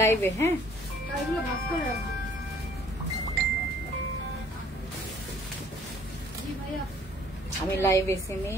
লাইভে হ্যাঁ আমি লাইভ এসেনি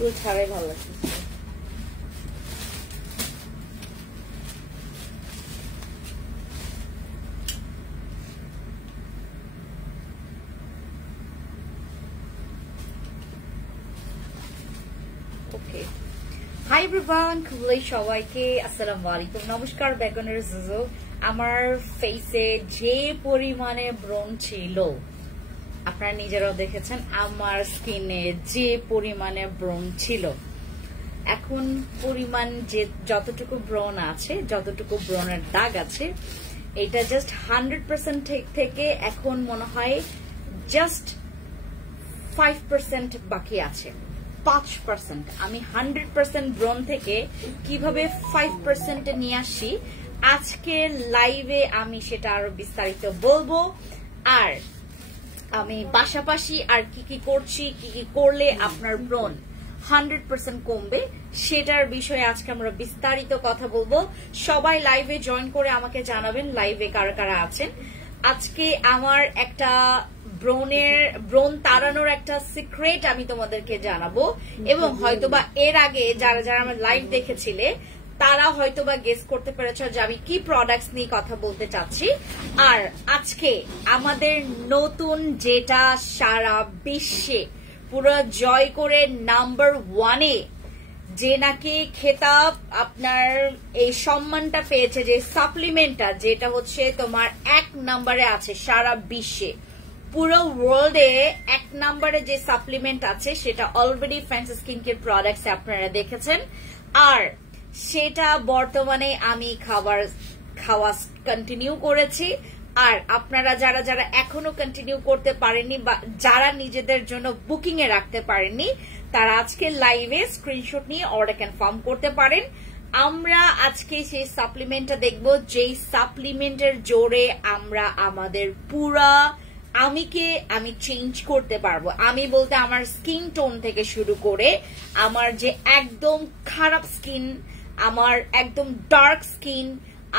চুল ছাড়াই ভালো লাগছে ওকে হাই এভরিওয়ান খুবই সবাইকে আসসালামু আলাইকুম নমস্কার বেগনের জুজু আমার ফেসে যে পরিমাণে ব্রণ ছিল আপনারা নিজেরাও দেখেছেন আমার স্কিনে যে পরিমাণে ব্রণ ছিল এখন পরিমাণ যে যতটুকু ব্রণ আছে যতটুকু ব্রণের দাগ আছে এটা জাস্ট 100% থেকে এখন মনে হয় জাস্ট 5% বাকি আছে 5% আমি 100% ব্রণ থেকে কিভাবে 5% নিয়ে আসি আজকে লাইভে আমি সেটা আরো বিস্তারিত বলবো আর আমি পাশাপাশি আর কি কি করছি কি কি করলে আপনার ব্রণ 100% কমবে সেটার বিষয়ে আজকে আমরা বিস্তারিত কথা বলবো সবাই লাইভে জয়েন করে আমাকে জানাবেন লাইভে কারা কারা আছেন আজকে আমার একটা ব্রণ তাড়ানোর একটা সিক্রেট আমি তোমাদেরকে জানাবো এবং হয়তোবা এর আগে যারা যারা আমার লাইভ দেখেছিলে তারা হয়তোবা গেস করতে পেরেছ যে আমি কি প্রোডাক্টস নিয়ে কথা বলতে চাচ্ছি আর আজকে আমাদের নতুন যেটা সারা বিশ্বে পুরো জয় করে নাম্বার 1-এ যে নাকি খেতাব আপনার এই সম্মানটা পেয়েছে যে সাপ্লিমেন্টটা যেটা হচ্ছে তোমার 1 নম্বরে আছে সারা বিশ্বে পুরো ওয়ার্ল্ডে 1 নম্বরে যে সাপ্লিমেন্ট আছে সেটা already fancy skin care products আপনারা দেখেছেন আর সেটা বর্তমানে আমি খাওয়া কন্টিনিউ করেছি আর আপনারা যারা যারা এখনো কন্টিনিউ করতে পারেননি বা যারা নিজেদের জন্য বুকিং এ রাখতে পারেননি তারা আজকে লাইভে স্ক্রিনশট নিয়ে অর্ডার কনফার্ম করতে পারেন আমরা আজকে সেই সাপ্লিমেন্টটা দেখব যেই সাপ্লিমেন্টের জোরে আমরা আমাদের পুরা আমি চেঞ্জ করতে পারবো আমি বলতে আমার স্কিন টোন থেকে শুরু করে আমার যে একদম খারাপ স্কিন আমার একদম ডার্ক স্কিন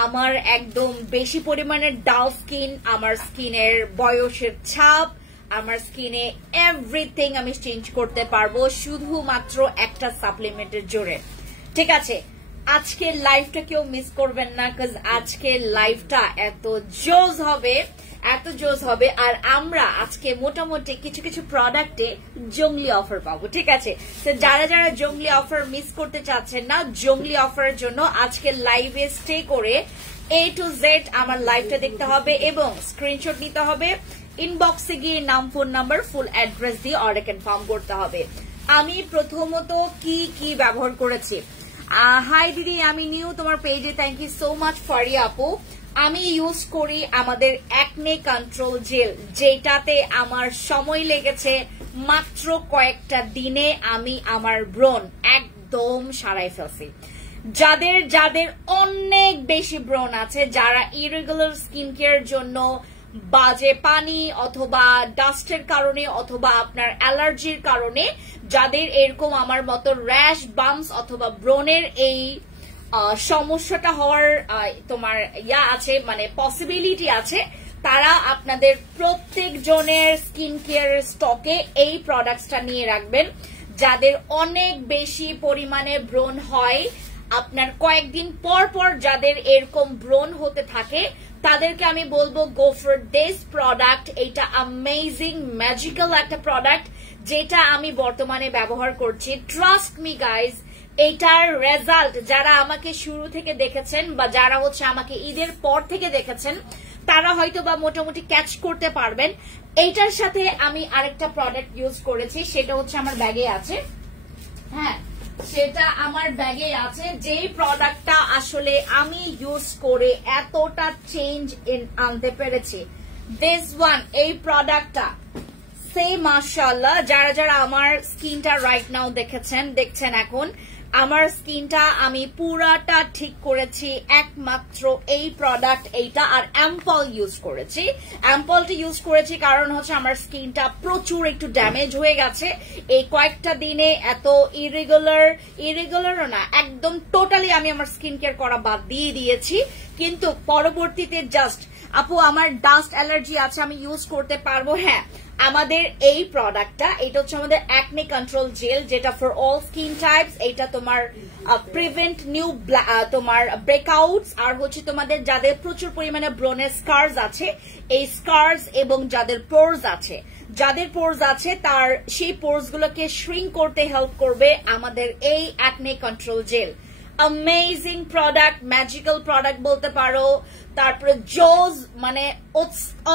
আমার একদম বেশি পরিমাণের ডাল স্কিন আমার স্কিনের বয়সের ছাপ আমার স্কিনে এভরিথিং আমি চেঞ্জ করতে পারবো শুধুমাত্র একটা সাপ্লিমেন্টের জোরে ঠিক আছে আজকে লাইভটা কেউ মিস করবেন না কারণ আজকে লাইভটা এত জোস হবে আর আমরা আজকে মোটামুটি কিছু কিছু প্রোডাক্টে জঙ্গলি অফার পাবো ঠিক আছে তো যারা যারা জঙ্গলি অফার মিস করতে চাচ্ছেন না জঙ্গলি অফারের জন্য আজকে লাইভে স্টে করে A to Z আমার লাইভটা দেখতে হবে এবং স্ক্রিনশট নিতে হবে ইনবক্সে গিয়ে নাম ফোন নাম্বার ফুল অ্যাড্রেস দিয়ে অর্ডার কনফার্ম করতে হবে আমি প্রথমত কি ব্যবহার করেছি হাই দিদি আমি নিউ তোমার পেজে thank you so much Faria আপু আমি ইউজ করি আমাদের অ্যাকনে কন্ট্রোল জেল যেটাতে আমার সময় লেগেছে মাত্র কয়েকটা দিনে আমি আমার ব্রণ একদম সারাই ফেলছি যাদের যাদের অনেক বেশি ব্রণ আছে যারা ইরেগুলার স্কিন কেয়ার জন্য বাজে পানি অথবা ডাস্টের কারণে অথবা আপনার অ্যালার্জির কারণে যাদের এরকম আমার মতো র্যাশ বাম্পস অথবা ব্রনের এই সমস্যাটা হওয়ার তোমার আছে মানে পসিবিলিটি আছে, তারা আপনাদের প্রত্যেক জনের স্কিন কেয়ার স্টকে এই প্রোডাক্টসটা নিয়ে রাখবেন। যাদের অনেক বেশি পরিমাণে ব্রণ হয়, আপনার কয়েকদিন পর পর যাদের এরকম ব্রণ হতে থাকে, তাদেরকে আমি বলবো গো ফর দিস প্রোডাক্ট। এটা অ্যামেজিং ম্যাজিক্যাল একটা প্রোডাক্ট যেটা আমি বর্তমানে ব্যবহার করছি। ট্রাস্ট মি গাইজ, এটার রেজাল্ট যারা আমাকে শুরু থেকে দেখেছেন বা যারা হচ্ছে আমাকে ঈদের পর থেকে দেখেছেন তারা হয়তো বা মোটামুটি ক্যাচ করতে পারবেন। এইটার সাথে আমি আরেকটা প্রোডাক্ট ইউজ করেছি, সেটা হচ্ছে আমার ব্যাগে আছে। হ্যাঁ, সেটা আমার ব্যাগে আছে। যেই প্রোডাক্টটা আসলে আমি ইউজ করে এতটা চেঞ্জ আনতে পেরেছি, দিস ওয়ান, এই প্রোডাক্টটা সে মাশাআল্লাহ। যারা যারা আমার স্কিনটা রাইট নাও দেখছেন এখন আমার স্কিনটা আমি পুরাটা ঠিক করেছি একমাত্র এই প্রোডাক্ট এইটা। আর অ্যাম্পল ইউজ করেছি। অ্যাম্পলটা ইউজ করেছি কারণ হচ্ছে আমার স্কিনটা প্রচুর একটু ড্যামেজ হয়ে গেছে এই কয়েকটা দিনে। এত ইরেগুলারও না, একদম টোটালি আমি আমার স্কিন কেয়ার করা বাদ দিয়ে দিয়েছি। কিন্তু পরবর্তীতে জাস্ট আপু আমার ডাস্ট অ্যালার্জি আছে, আমি ইউজ করতে পারবো। হ্যাঁ, আমাদের এই প্রোডাক্টটা, এটা হচ্ছে আমাদের অ্যাকনে কন্ট্রোল জেল, যেটা ফর অল স্কিন টাইপস। এটা তোমার প্রিভেন্ট নিউ তোমার ব্রেকআউটস, আর হচ্ছে তোমাদের যাদের প্রচুর পরিমাণে ব্রনের স্কার্স আছে, এই স্কার্স এবং যাদের পোর্স আছে তার সেই পোর্স গুলোকে শ্রিঙ্ক করতে হেল্প করবে আমাদের এই acne control gel. Amazing product, magical product বলতে পারো। তারপরে জোজ মানে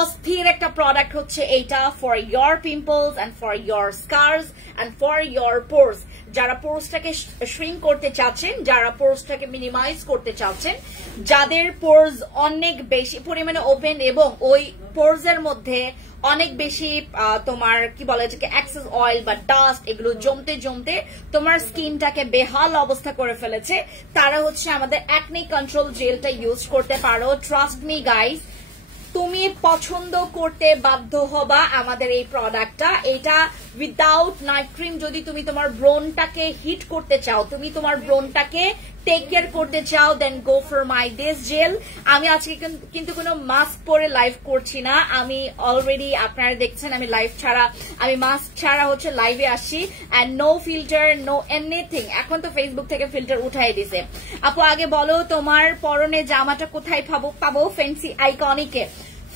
অস্থির একটা প্রোডাক্ট হচ্ছে এইটা for your pimples and for your scars and for your pores. যারা পোর্সটাকে শ্রিঙ্ক করতে চাচ্ছেন, যারা পোর্সটাকে মিনিমাইজ করতে চাচ্ছেন, যাদের পোর্স অনেক বেশি পরিমাণে ওপেন এবং ওই পোর্সের মধ্যে অনেক বেশি তোমার কি বলে এটাকে এক্সেস অয়েল বা ডাস্ট এগুলো জমতে তোমার স্কিনটাকে বেহাল অবস্থা করে ফেলেছে, তারা হচ্ছে আমাদের অ্যাকনে কন্ট্রোল জেলটা ইউজ করতে পারো। ট্রাস্ট মি গাইস, তুমি পছন্দ করতে বাধ্য হবা আমাদের এই প্রোডাক্টটা। এটা উইদাউট নাইট ক্রিম, যদি তুমি তোমার ব্রনটাকে হিট করতে চাও, তুমি তোমার ব্রনটাকে টেক কেয়ার করতে চাও, then go for my this gel. আমি আজকে কিন্তু কোনো মাস্ক পরে লাইভ করছি না। আমি অলরেডি আপনারা দেখছেন আমি মাস্ক ছাড়া হচ্ছে লাইভে আসছি, and no filter, no anything. এখন তো ফেসবুক থেকে ফিল্টার উঠাই দিছে। আপু আগে বলো তোমার পরনে জামাটা কোথায় পাবো?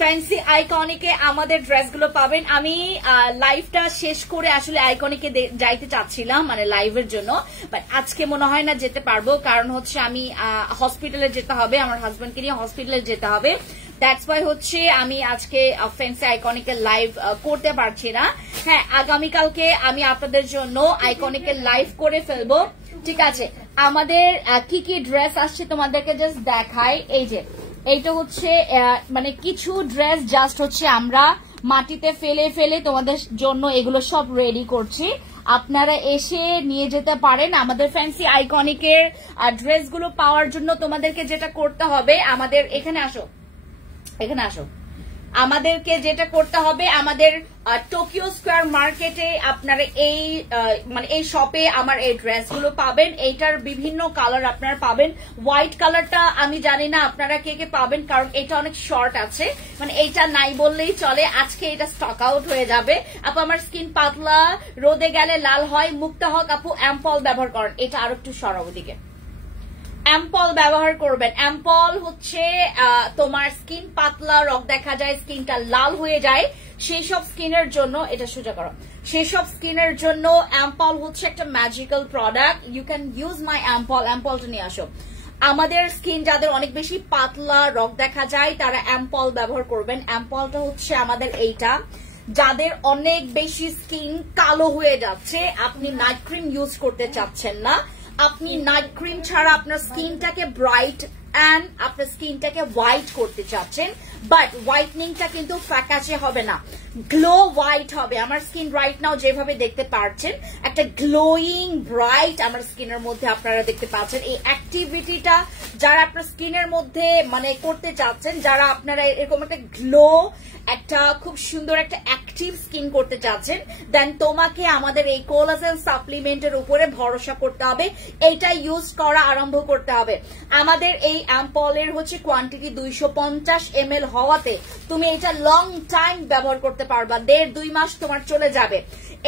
ফ্যান্সি আইকনিকে আমাদের ড্রেসগুলো পাবেন। আমি লাইভটা শেষ করে আসলে আইকনিকে যাইতে চাচ্ছিলাম মানে লাইভের জন্য, বাট আজকে মনে হয় না যেতে পারবো, কারণ হচ্ছে আমি হসপিটালে যেতে হবে, আমার হাজবেন্ডকে নিয়ে হসপিটালে যেতে হবে। দ্যাটস ওয়াই হচ্ছে আমি আজকে ফ্যান্সি আইকনিকের লাইভ করতে পারছি না। হ্যাঁ, আগামীকালকে আমি আপনাদের জন্য আইকনিকের লাইভ করে ফেলবো। ঠিক আছে, আমাদের কি কি ড্রেস আসছে তোমাদেরকে জাস্ট দেখাই। এই যে এইটা হচ্ছে মানে কিছু ড্রেস জাস্ট হচ্ছে আমরা মাটিতে ফেলে তোমাদের জন্য এগুলো সব রেডি করছি, আপনারা এসে নিয়ে যেতে পারেন। আমাদের ফ্যান্সি আইকনিকের ড্রেসগুলো পাওয়ার জন্য তোমাদেরকে যেটা করতে হবে, আমাদের এখানে আসো, আমাদেরকে যেটা করতে হবে, আমাদের টোকিও স্কোয়ার মার্কেটে আপনারা এই শপে আমার এই ড্রেসগুলো পাবেন। এইটার বিভিন্ন কালার আপনারা পাবেন। হোয়াইট কালারটা আমি জানি না আপনারা কে কে পাবেন, কারণ এটা অনেক শর্ট আছে, মানে এইটা নাই বললেই চলে। আজকে এটা স্টক আউট হয়ে যাবে। আপু আমার স্কিন পাতলা, রোদে গেলে লাল হয়, মুক্তা হক আপু অ্যাম্পল ব্যবহার করেন। এটা আরো একটু সরাবো দিকে, অ্যাম্পল ব্যবহার করবেন। অ্যাম্পল হচ্ছে তোমার স্কিন পাতলা, রক দেখা যায়, স্কিনটা লাল হয়ে যায়, সেই সব স্কিনের জন্য এটা সোজা করো, সেই সব স্কিনের জন্য অ্যাম্পল হচ্ছে একটা magical product. You can use my অ্যাম্পলটা নিয়ে আসো। আমাদের স্কিন যাদের অনেক বেশি পাতলা, রক দেখা যায়, তারা অ্যাম্পল ব্যবহার করবেন। অ্যাম্পলটা হচ্ছে আমাদের এইটা। যাদের অনেক বেশি স্কিন কালো হয়ে যাচ্ছে, আপনি নাইট ক্রিম ইউজ করতে চাচ্ছেন না, আপনি নাইট ক্রিম ছাড়া আপনার স্কিনটাকে ব্রাইট অ্যান্ড আপনার স্কিনটাকে হোয়াইট করতে চাচ্ছেন, বাট হোয়াইটনিংটা কিন্তু ফ্যাকাশে হবে না, গ্লো হোয়াইট হবে। আমার স্কিন রাইট নাও যেভাবে দেখতে পাচ্ছেন একটা গ্লোয়িং ব্রাইট আমার স্কিনের মধ্যে আপনারা দেখতে পাচ্ছেন। এই অ্যাক্টিভিটিটা যারা আপনার স্কিনের মধ্যে মানে করতে চাচ্ছেন, যারা আপনারা এরকম একটা গ্লো, একটা খুব সুন্দর একটা অ্যাক্টিভ স্কিন করতে চাচ্ছেন, দেন তোমাকে আমাদের এই কোলাজেন সাপ্লিমেন্টের উপরে ভরসা করতে হবে, এইটা ইউজ করা আরম্ভ করতে হবে। আমাদের এই অ্যাম্পলের হচ্ছে কোয়ান্টিটি 250 ml হওয়াতে তুমি এটা লং টাইম ব্যবহার করতে পারবা, 1.5-2 মাস তোমার চলে যাবে।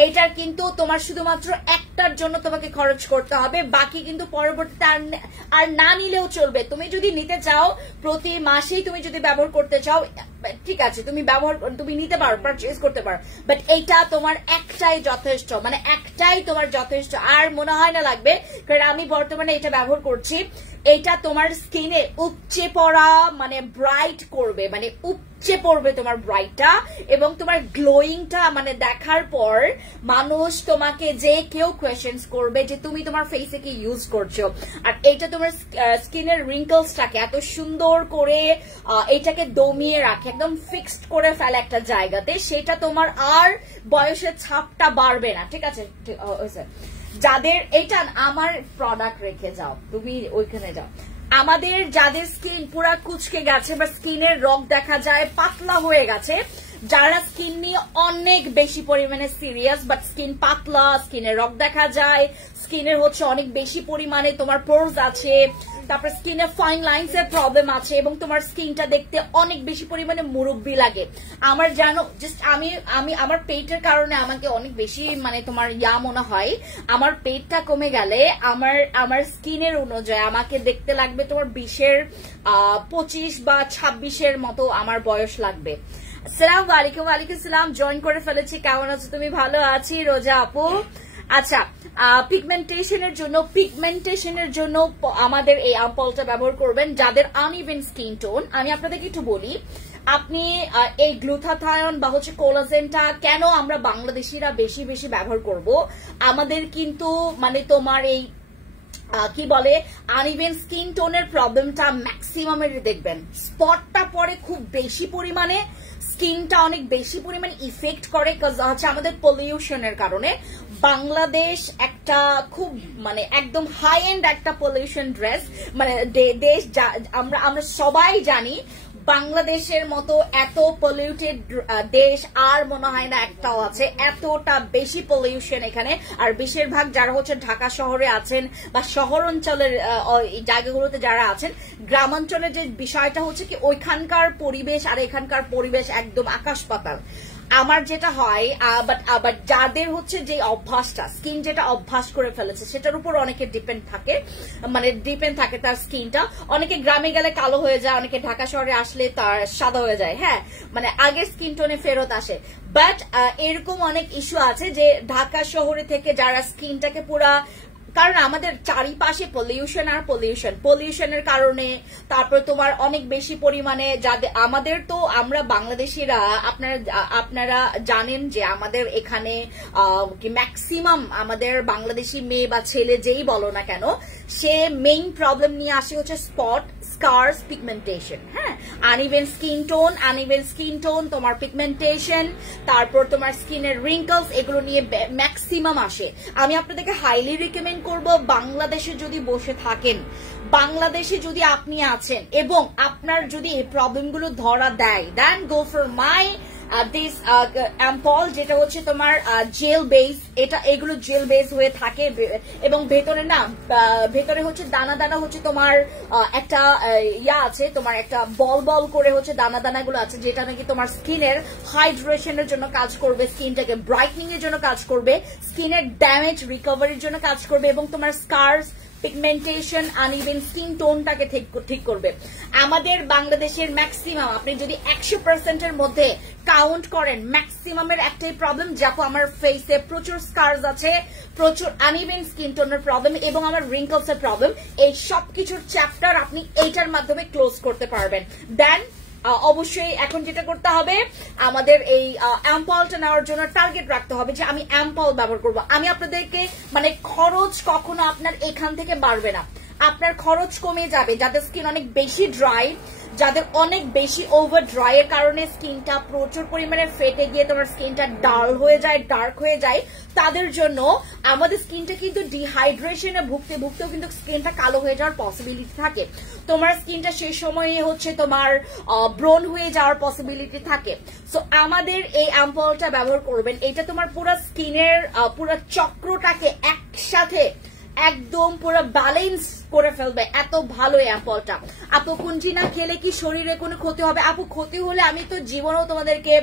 এইটার কিন্তু তোমার শুধুমাত্র একটার জন্য তোমাকে খরচ করতে হবে, বাকি কিন্তু পরবর্তীতে আর না নিলেও চলবে। তুমি যদি নিতে চাও প্রতি মাসেই তুমি যদি ব্যবহার করতে চাও, ঠিক আছে, তুমি নিতে পারো, পারচেজ করতে পারো, বাট এইটা তোমার একটাই যথেষ্ট, মানে একটাই তোমার যথেষ্ট, আর মনে হয় না লাগবে। কারণ আমি বর্তমানে এটা ব্যবহার করছি, এটা তোমার স্কিনে উপচে পড়া মানে ব্রাইট করবে, মানে উপচে পড়বে তোমার ব্রাইটটা, এবং তোমার গ্লোয়িংটা মানে দেখার পর মানুষ তোমাকে যে কেউ কোয়েশ্চেন্স করবে যে তুমি তোমার ফেসে কি ইউজ করছো। আর এইটা তোমার স্কিনের রিঙ্কলসটাকে এত সুন্দর করে এইটাকে দমিয়ে রাখে, একদম ফিক্সড করে ফেলে একটা জায়গাতে, সেটা তোমার আর বয়সের ছাপটা বাড়বে না। ঠিক আছে, যাদের এইটা আমার প্রোডাক্ট রেখে যাও, তুমি ওইখানে যাও, আমাদের যাদের স্কিন পুরা কুচকে গেছে বা স্কিনের রগ দেখা যায় পাতলা হয়ে গেছে, যারা স্কিন নিয়ে অনেক বেশি পরিমাণে সিরিয়াস, বাট স্কিন পাতলা, স্কিনের রগ দেখা যায়, স্কিনের হচ্ছে অনেক বেশি পরিমাণে তোমার পোরস আছে, তারপর স্কিনে ফাইন লাইনস এর প্রবলেম আছে, এবং তোমার স্কিনটা দেখতে অনেক বেশি পরিমাণে মুরব্বি লাগে। আমার জানো জাস্ট আমি আমার পেটের কারণে আমাকে অনেক বেশি মানে তোমার মনে হয়, আমার পেটটা কমে গেলে আমার স্কিনের অনুযায়ী আমাকে দেখতে লাগবে তোমার 25 বা 26 মতো আমার বয়স লাগবে। আসসালামু আলাইকুম। ওয়ালাইকুম আসসালাম, জয়েন করে ফেলেছি। কেমন আছো তুমি? ভালো আছি রোজা আপু। আচ্ছা, পিগমেন্টেশনের জন্য আমাদের এই অ্যাম্পলটা ব্যবহার করবেন যাদের আনইভেন স্কিন টোন। আমি আপনাদেরকে একটু বলি, আপনি এই গ্লুথাথায়ন বা হচ্ছে কোলাজেনটা কেন আমরা বাংলাদেশিরা বেশি বেশি ব্যবহার করব, আমাদের কিন্তু মানে তোমার এই কি বলে আনইভেন স্কিন টোনের প্রবলেমটা ম্যাক্সিমামের দেখবেন, স্পটটা পরে খুব বেশি পরিমাণে, স্কিনটা অনেক বেশি পরিমাণে ইফেক্ট করে, হচ্ছে আমাদের পলিউশনের কারণে। বাংলাদেশ একটা খুব মানে একদম হাই এন্ড একটা পলিউশন ড্রেস মানে দেশ, আমরা সবাই জানি বাংলাদেশের মতো এত পলিউটেড দেশ আর মনে হয় না একটাও আছে, এতটা বেশি পলিউশন এখানে। আর বেশিরভাগ যারা হচ্ছে ঢাকা শহরে আছেন বা শহর অঞ্চলের জায়গাগুলোতে যারা আছেন, গ্রামাঞ্চলের যে বিষয়টা হচ্ছে কি ওইখানকার পরিবেশ আর এখানকার পরিবেশ একদম আকাশ পাতাল। আমার যেটা হয়, বাট যাদের হচ্ছে যে অভ্যাসটা, স্কিন যেটা অভ্যাস করে ফেলেছে সেটার উপর অনেকে ডিপেন্ড থাকে তার স্কিনটা। অনেকে গ্রামে গেলে কালো হয়ে যায়, অনেকে ঢাকা শহরে আসলে তার সাদা হয়ে যায়, হ্যাঁ মানে আগের স্কিন টোনে ফেরত আসে। বাট এরকম অনেক ইস্যু আছে যে ঢাকা শহরে থেকে যারা স্কিনটাকে পুরা, কারণ আমাদের চারিপাশে পলিউশন আর পলিউশনের কারণে, তারপর তোমার অনেক বেশি পরিমাণে যাদের আমাদের তো আমরা বাংলাদেশিরা আপনারা জানেন যে আমাদের এখানে ম্যাক্সিমাম আমাদের বাংলাদেশি মেয়ে বা ছেলে যেই বলো না কেন, সে মেইন প্রবলেম নিয়ে আসে হচ্ছে স্পট, স্কার্স, পিগমেন্টেশন। হ্যাঁ, আনইভেন স্কিন টোন, তোমার পিগমেন্টেশন, তারপর তোমার স্কিনের রিঙ্কলস, এগুলো নিয়ে ম্যাক্সিমাম আসে। আমি আপনাদেরকে হাইলি রিকমেন্ড করব, বাংলাদেশে যদি বসে থাকেন, বাংলাদেশে যদি আপনি আছেন এবং আপনার যদি এই প্রবলেমগুলো ধরা দেয়, then go for my this ampoule, যেটা হচ্ছে তোমার জেল বেস। এগুলো জেল বেস হয়ে থাকে এবং ভেতরে হচ্ছে দানা দানা হচ্ছে তোমার একটা আছে, তোমার একটা বল করে হচ্ছে দানা গুলো আছে, যেটা নাকি তোমার স্কিনের হাইড্রেশনের জন্য কাজ করবে, স্কিনটাকে ব্রাইটনিং এর জন্য কাজ করবে, স্কিনের ড্যামেজ রিকভারির জন্য কাজ করবে, এবং তোমার স্কার্স, পিগমেন্টেশন, আনইভেন স্কিন টোনটাকে ঠিক করবে। আমাদের বাংলাদেশের ম্যাক্সিমাম, আপনি যদি 100% এর মধ্যে কাউন্ট করেন, ম্যাক্সিমামের একটাই প্রবলেম, যাপু আমার ফেসে প্রচুর স্কার্স আছে, প্রচুর আনইভেন স্কিন টোনের প্রবলেম, এবং আমার রিঙ্কলস এর প্রবলেম। এই সবকিছুর চ্যাপ্টার আপনি এইটার মাধ্যমে ক্লোজ করতে পারবেন। দেন অবশ্যই এখন যেটা করতে হবে, আমাদের এই অ্যাম্পলটা নেওয়ার জন্য টার্গেট রাখতে হবে যে আমি অ্যাম্পল ব্যবহার করব। আমি আপনাদেরকে মানে খরচ কখনো আপনার এখান থেকে বাড়বে না। আপনার খরচ কমে যাবে। যাদের স্কিন অনেক বেশি ড্রাই, যাদের অনেক বেশি ওভার ড্রাই এর কারণে স্কিনটা প্রচুর পরিমাণে ফেটে গিয়ে তোমার স্কিনটা ডাল হয়ে যায়, ডার্ক হয়ে যায়, তাদের জন্য আমাদের স্কিনটা কিন্তু ডিহাইড্রেশনে ভুগতেও কিন্তু স্কিনটা কালো হয়ে যাওয়ার পসিবিলিটি থাকে। তোমার স্কিনটা সেই সময়ে হচ্ছে তোমার ব্রোন হয়ে যাওয়ার পসিবিলিটি থাকে। সো আমাদের এই অ্যাম্পলটা ব্যবহার করবেন। এটা তোমার পুরো স্কিনের পুরো চক্রটাকে একসাথে একদম পুরো ব্যালেন্স করে ফেলবে, এত ভালো এই অ্যাম্পলটা। আপু কুঞ্জিনা খেলে কি শরীরে কোনো ক্ষতি হবে? আপু ক্ষতি হলে আমি তো জীবনেও তোমাদেরকে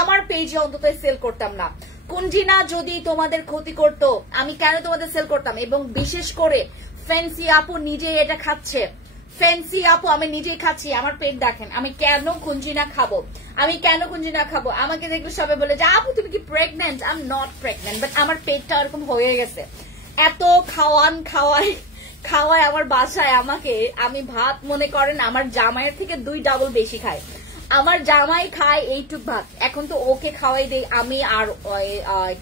আমার পেজে অন্তত সেল করতাম না। কুঞ্জিনা যদি তোমাদের ক্ষতি করতো আমি কেন তোমাদের সেল করতাম? এবং বিশেষ করে ফ্যান্সি আপু নিজে এটা খাচ্ছে, ফ্যান্সি আপু আমি নিজেই খাচ্ছি, আমার পেট দেখেন, আমি কেন কুঞ্জিনা খাবো? আমি কেন কুঞ্জিনা খাবো? আমাকে দেখলে সবাই বলে যে আপু তুমি কি pregnant? I am not pregnant, but আমার পেটটা এরকম হয়ে গেছে। এত খাওয়ায় আমার বাসায় আমাকে, আমি ভাত মনে করেন আমার জামাইয়ের থেকে 2 ডাবল বেশি খাই। আমার জামাই খায় এইটুক ভাত, এখন তো ওকে খাওয়াই দেই আমি আর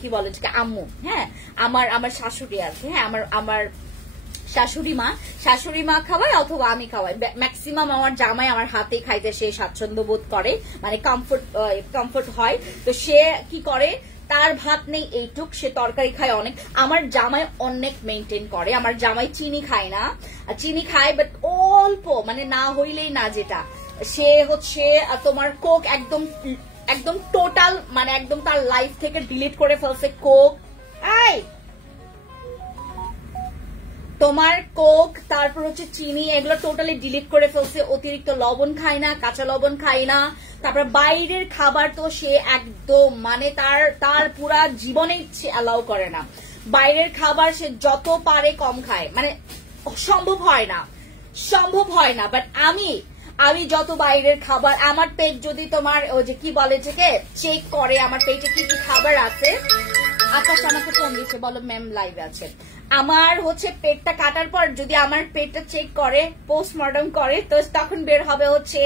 কি বলে আম্মু, হ্যাঁ আমার শাশুড়ি আর কি, হ্যাঁ আমার শাশুড়ি মা খাওয়ায় অথবা আমি খাওয়াই। ম্যাক্সিমাম আমার জামাই আমার হাতেই খাইতে সে স্বাচ্ছন্দ্য বোধ করে, মানে কমফোর্ট হয়। তো সে কি করে, তার ভাত নেই এইটুক, সে তরকারি খায় অনেক। আমার জামাই অনেক মেনটেন করে, আমার জামাই চিনি খায় না, চিনি খায় বাট অল্প, মানে না হইলেই না যেটা। সে হচ্ছে তোমার কোক একদম টোটাল, মানে একদম তার লাইফ থেকে ডিলিট করে ফেলছে কোক। তোমার কোক, তারপর হচ্ছে চিনি, এগুলো টোটালি ডিলিট করে ফেলছে। অতিরিক্ত লবণ খায় না, কাঁচা লবণ খায় না। তারপর বাইরের খাবার তো সে একদম মানে তার পুরা জীবনে ইচ্ছে অ্যালাউ করে না। বাইরের খাবার সে যত পারে কম খায়, মানে সম্ভব হয় না। বাট আমি যত বাইরের খাবার, আমার পেট যদি তোমার ওই যে কি বলে থেকে চেক করে আমার পেটে কি কি খাবার আছে। আকাশ আমাকে ফোন দিচ্ছে, বলো ম্যাম লাইভ আছে। আমার হচ্ছে পেটটা কাটার পর যদি আমার পেটটা চেক করে, পোস্টমর্টম করে, তো তখন বের হবে হচ্ছে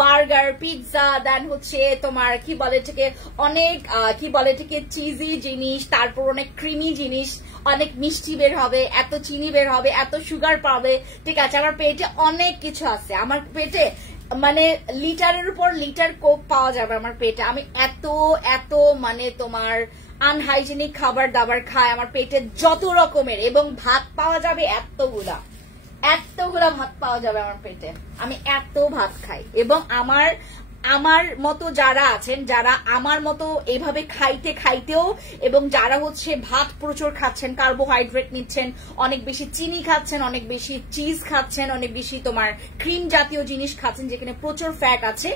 বার্গার, পিৎজা, দেন হচ্ছে তোমার কি বলে থেকে অনেক কি বলে থেকে চিজি জিনিস, তারপর অনেক ক্রিমি জিনিস, অনেক মিষ্টি বের হবে, এত চিনি বের হবে, এত সুগার পাবে। ঠিক আছে, আমার পেটে অনেক কিছু আছে, আমার পেটে মানে লিটারের উপর লিটার কোক পাওয়া যাবে আমার পেটে। আমি এত মানে তোমার আনহাইজেনিক খাবার দাবার খায় আমার পেটে যত রকমের, এবং ভাত পাওয়া যাবে এতগুলা ভাত পাওয়া যাবে আমার পেটে। আমি এত ভাত খাই, এবং আমার মতো যারা আছেন, যারা আমার মতো এইভাবে খাইতেও, এবং যারা হচ্ছে ভাত প্রচুর খাচ্ছেন, কার্বোহাইড্রেট নিচ্ছেন, অনেক বেশি চিনি খাচ্ছেন, অনেক বেশি চিজ খাচ্ছেন, অনেক বেশি তোমার ক্রিম জাতীয় জিনিস খাচ্ছেন যেখানে প্রচুর ফ্যাট আছে,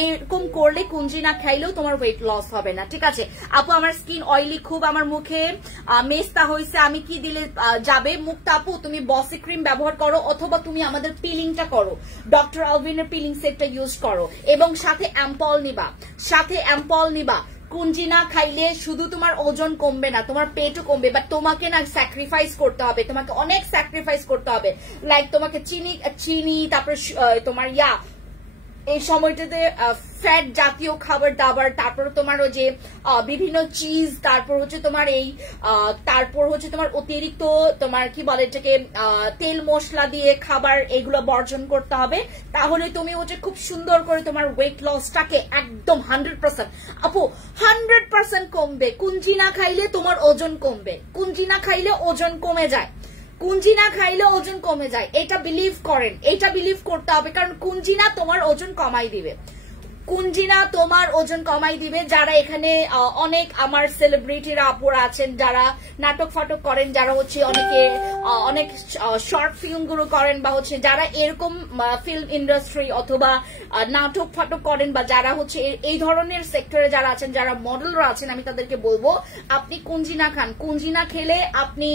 এরকম করলে কুঞ্জি না খাইলেও তোমার ওয়েট লস হবে না। ঠিক আছে আপু, আমার স্কিন অয়েলি খুব, আমার মুখে মেস্তা হয়েছে, আমি কি দিলে যাবে মুখটা? আপু তুমি বসি ক্রিম ব্যবহার করো, অথবা তুমি আমাদের পিলিংটা করো, ডক্টর আলভিনের পিলিং সেটটা ইউজ করো, এবং সাথে অ্যাম্পল নিবা। কুঞ্জিনা খাইলে শুধু তোমার ওজন কমবে না, তোমার পেটও কমবে, বাট তোমাকে না স্যাক্রিফাইস করতে হবে, তোমাকে অনেক স্যাক্রিফাইস করতে হবে। লাইক তোমাকে চিনি তারপর তোমার এই সময়টাতে ফ্যাট জাতীয় খাবার দাবার, তারপর তোমার ওই যে বিভিন্ন চিজ, তারপর হচ্ছে তোমার তোমার অতিরিক্ত তোমার কি বলে এটাকে তেল মশলা দিয়ে খাবার, এগুলো বর্জন করতে হবে। তাহলে তুমি হচ্ছে খুব সুন্দর করে তোমার ওয়েট লসটাকে একদম 100%, আপু 100% কমবে। কুঞ্জিনা খাইলে তোমার ওজন কমবে, কুঞ্জিনা খাইলে ওজন কমে যায়, কুঞ্জিনা খাইলে ওজন কমে যায়, এটা বিলিভ করেন, এটা বিলিভ করতে হবে, কারণ কুঞ্জিনা তোমার ওজন কমাই দিবে, কুঞ্জিনা তোমার ওজন কমাই দিবে। যারা এখানে অনেক আমার সেলিব্রিটিরা আপুরা আছেন, যারা নাটক ফাটক করেন, যারা হচ্ছে অনেক শর্ট ফিল্ম গুলো করেন, বা হচ্ছে যারা এরকম ফিল্ম ইন্ডাস্ট্রি অথবা নাটক ফাটক করেন, বা যারা হচ্ছে এই ধরনের সেক্টরে যারা আছেন, যারা মডেলরা আছেন, আমি তাদেরকে বলবো আপনি কুঞ্জিনা খান। কুঞ্জিনা খেলে আপনি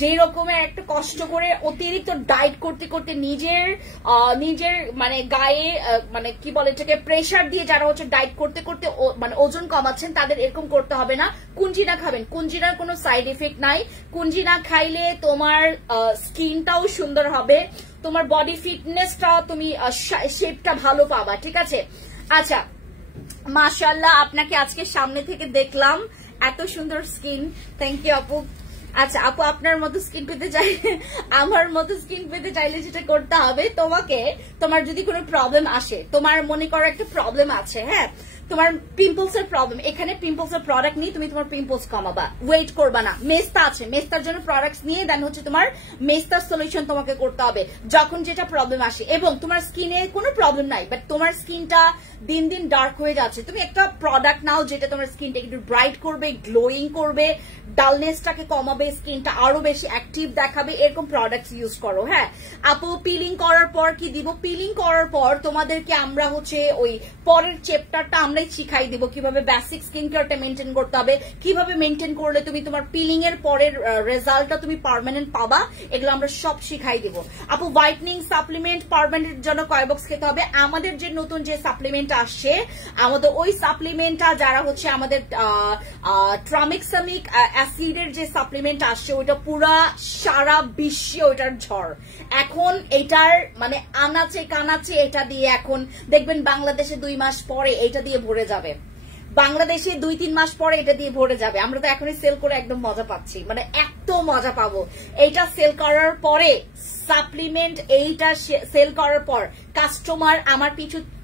যে রকমের একটা কষ্ট করে অতিরিক্ত ডায়েট করতে করতে নিজের মানে গায়ে মানে কি বলে এটাকে প্রেশার দিয়ে যারা হচ্ছে ডায়েট করতে করতে মানে ওজন কমাচ্ছেন, তাদের এরকম করতে হবে না। কুঞ্জিনা খাবেন, কুঞ্জিনার কোনো সাইড এফেক্ট নাই। কুঞ্জিনা খাইলে তোমার স্কিনটাও সুন্দর হবে, তোমার বডি ফিটনেসটা, তুমি শেপটা ভালো পাবা। ঠিক আছে, আচ্ছা মাশাআল্লাহ, আপনাকে আজকে সামনে থেকে দেখলাম, এত সুন্দর স্কিন, থ্যাংক ইউ আপু। আচ্ছা আপু, আপনার মতো স্কিন পেতে চাইলে, আমার মতো স্কিন পেতে চাইলে যেটা করতে হবে, তোমাকে তোমার যদি কোনো প্রবলেম আসে, তোমার মনে করো একটা প্রবলেম আছে, হ্যাঁ, তোমার পিম্পলস এর প্রবলেম, এখানে পিম্পলস এর প্রোডাক্ট নিয়ে তুমি তোমার পিম্পলস কমাবা, ওয়েট করবা না। মেস্তা আছে, মেস্তার জন্য প্রোডাক্টস নিয়ে দেন হচ্ছে তোমার মেস্তার সলিউশন তোমাকে করতে হবে যখন যেটা প্রবলেম আসে। এবং তোমার স্কিনে কোনো প্রবলেম নাই, বাট তোমার স্কিনটা দিন দিন ডার্ক হয়ে যাচ্ছে, তুমি একটা প্রোডাক্ট নাও যেটা তোমার স্কিনটাকে একটু ব্রাইট করবে, গ্লোয়িং করবে, ডালনেসটাকে কমাবে, স্কিনটা আরো বেশি অ্যাক্টিভ দেখাবে, এরকম প্রোডাক্টস ইউজ করো। হ্যাঁ আপু, পিলিং করার পর কি দিব? পিলিং করার পর তোমাদেরকে আমরা হচ্ছে ওই পরের চ্যাপ্টারটা আমরাই শিখাই দিব কিভাবে বেসিক স্কিন কেয়ারটা মেনটেন করতে হবে, কিভাবে মেনটেন করলে তুমি তোমার পিলিং এর পরের রেজাল্টটা তুমি পার্মানেন্ট পাবা, এগুলো আমরা সব শিখাই দিব। আপু, হোয়াইটনিং সাপ্লিমেন্ট পার্মানেন্টের জন্য কয় বক্স খেতে হবে? আমাদের যে নতুন যে সাপ্লিমেন্ট আসছে, আমাদের ওই সাপ্লিমেন্টটা যারা হচ্ছে আমাদের ট্রামিক্সামিক অ্যাসিডের যে সাপ্লিমেন্ট আসছে, ওইটা পুরা সারা বিশ্বে ওইটার ঝড়। এখন এটার মানে আনাচে কানাচে এটা দিয়ে এখন দেখবেন বাংলাদেশে 2 মাস পরে এটা দিয়ে ভরে যাবে, বাংলাদেশে 2-3 মাস পরে এটা দিয়ে ভরে যাবে। আমরা তো এখনই সেল করে একদম মজা পাচ্ছি, মানে এত মজা পাবো এইটা সেল করার পরে। সাপ্লিমেন্ট এইটা সেল করার পর কাস্টমার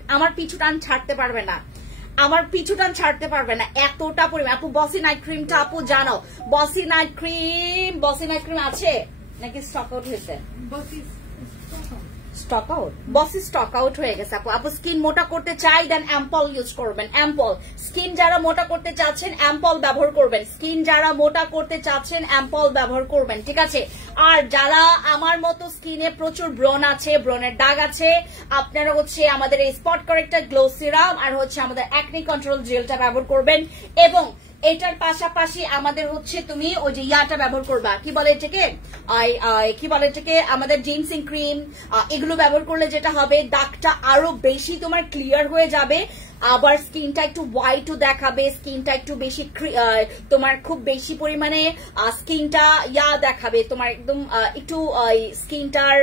আমার পিছু টান ছাড়তে পারবে না, আমার পিছুটান ছাড়তে পারবে না, এতটা পরিমাণ। আপু, বসি নাইট ক্রিমটা আপু জানো, বসি নাইট ক্রিম আছে নাকি স্টক আউট হয়েছে? স্টক আউট, বসি স্টক আউট হয়ে গেছে আপু। আপু, স্কিন মোটা করতে চাই দেন অ্যাম্পল ইউজ করবেন, অ্যাম্পল। স্কিন যারা মোটা করতে চাচ্ছেন অ্যাম্পল ব্যবহার করবেন, স্কিন যারা মোটা করতে চাচ্ছেন অ্যাম্পল ব্যবহার করবেন, ঠিক আছে? আর যারা আমার মতো স্কিনে প্রচুর ব্রণ আছে, ব্রণের দাগ আছে, আপনারা হচ্ছে আমাদের এই স্পট কারেক্টর গ্লো সিরাম আর হচ্ছে আমাদের অ্যাকনি কন্ট্রোল জেলটা ব্যবহার করবেন। এবং এটার পাশাপাশি আমাদের হচ্ছে তুমি ওই যে ইয়াটা ব্যবহার করবা, কি বলে এটাকে আমাদের জিনসিং ক্রিম, এগুলো ব্যবহার করলে যেটা হবে দাগটা আরো বেশি তোমার ক্লিয়ার হয়ে যাবে, আবার স্কিনটা একটু হোয়াইটও দেখাবে, স্কিনটা একটু বেশি তোমার খুব বেশি পরিমাণে স্কিনটা দেখাবে তোমার একদম একটু স্কিনটার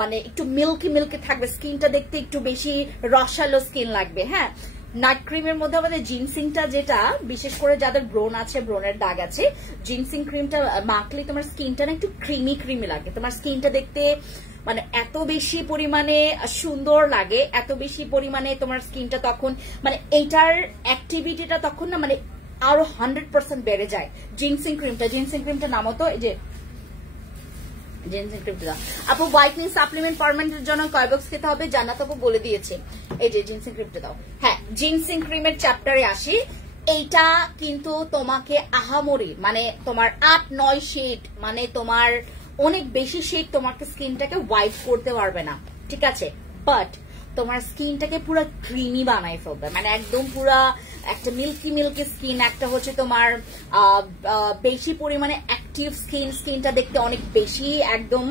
মানে একটু মিল্কি থাকবে, স্কিনটা দেখতে একটু বেশি রসালো স্কিন লাগবে। হ্যাঁ, নাইট ক্রিমের মধ্যে আমাদের জিনসিংটা, যেটা বিশেষ করে যাদের ব্রণ আছে, ব্রণের দাগ আছে, জিনসিং ক্রিমটা মাখলে তোমার স্কিনটা না একটু ক্রিমি লাগে, তোমার স্কিনটা দেখতে মানে এত বেশি পরিমাণে সুন্দর লাগে, এত বেশি পরিমাণে তোমার স্কিনটা তখন মানে এইটার অ্যাক্টিভিটিটা তখন না মানে আরো 100% বেড়ে যায়। জিনসিং ক্রিমটা নামও তো, এই যে জিনসিং ক্রিমটা দাও আপু। হোয়াইটনিং সাপ্লিমেন্ট পার্মানেন্টের জন্য কয় বক্স খেতে হবে জান্নাত আপু বলে দিয়েছে, এই যে জিনসিং ক্রিমটা দাও। হ্যাঁ, জিনসিং ক্রিমের চ্যাপ্টারে আসি। এইটা কিন্তু তোমাকে আহামরি মানে তোমার 8-9 শেড, মানে তোমার অনেক বেশি শেড তোমাকে স্কিনটাকে হোয়াইট করতে পারবে না, ঠিক আছে? বাট তোমার স্কিনটাকে পুরো ক্রিমি বানাই ফেলবে, মানে একদম পুরা একটা মিল্কি স্কিন, একটা হচ্ছে তোমার বেশি পরিমাণে অ্যাক্টিভ স্কিনটা দেখতে অনেক বেশি একদম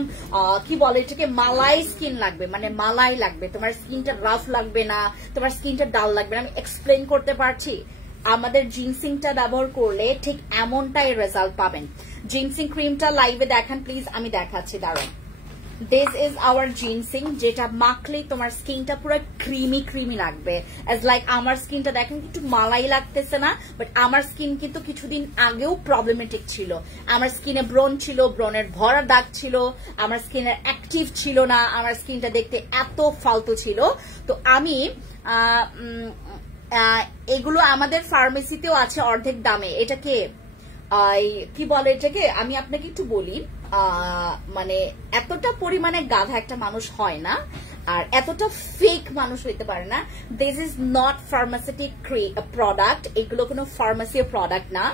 কি বলে এটাকে মালাই স্কিন লাগবে, মানে মালাই লাগবে, তোমার স্কিনটা রাফ লাগবে না, তোমার স্কিনটা ডাল লাগবে না। আমি এক্সপ্লেন করতে পারছি? আমাদের জিনসিংটা ব্যবহার করলে ঠিক এমনটাই রেজাল্ট পাবেন। জিনসিং ক্রিমটা লাইভে দেখান প্লিজ, আমি দেখাচ্ছি, দাঁড়ান। দিস ইজ আওয়ার জিনসিং, যেটা মাখলে তোমার স্কিনটা পুরো ক্রিমি লাগবে। এজ লাইক আমার স্কিনটা দেখেন একটু মালাই লাগতেছে না, বাট আমার স্কিন কিন্তু কিছুদিন আগেও প্রবলেমেটিক ছিল, আমার স্কিনে ব্রণ ছিল, ব্রণের ভরা দাগ ছিল, আমার স্কিনের অ্যাক্টিভ ছিল না, আমার স্কিনটা দেখতে এত ফালতু ছিল। তো আমি এগুলো আমাদের ফার্মেসিতেও আছে অর্ধেক দামে। এটাকে কি বলে এটাকে, আমি আপনাকে একটু বলি, মানে এতটা পরিমাণে গাধা একটা মানুষ হয় না, আর এতটা ফেক মানুষ হইতে পারে না। দিস ইজ নট ফার্মাসিউটিক প্রোডাক্ট, এগুলো কোনো ফার্মাসির প্রোডাক্ট না,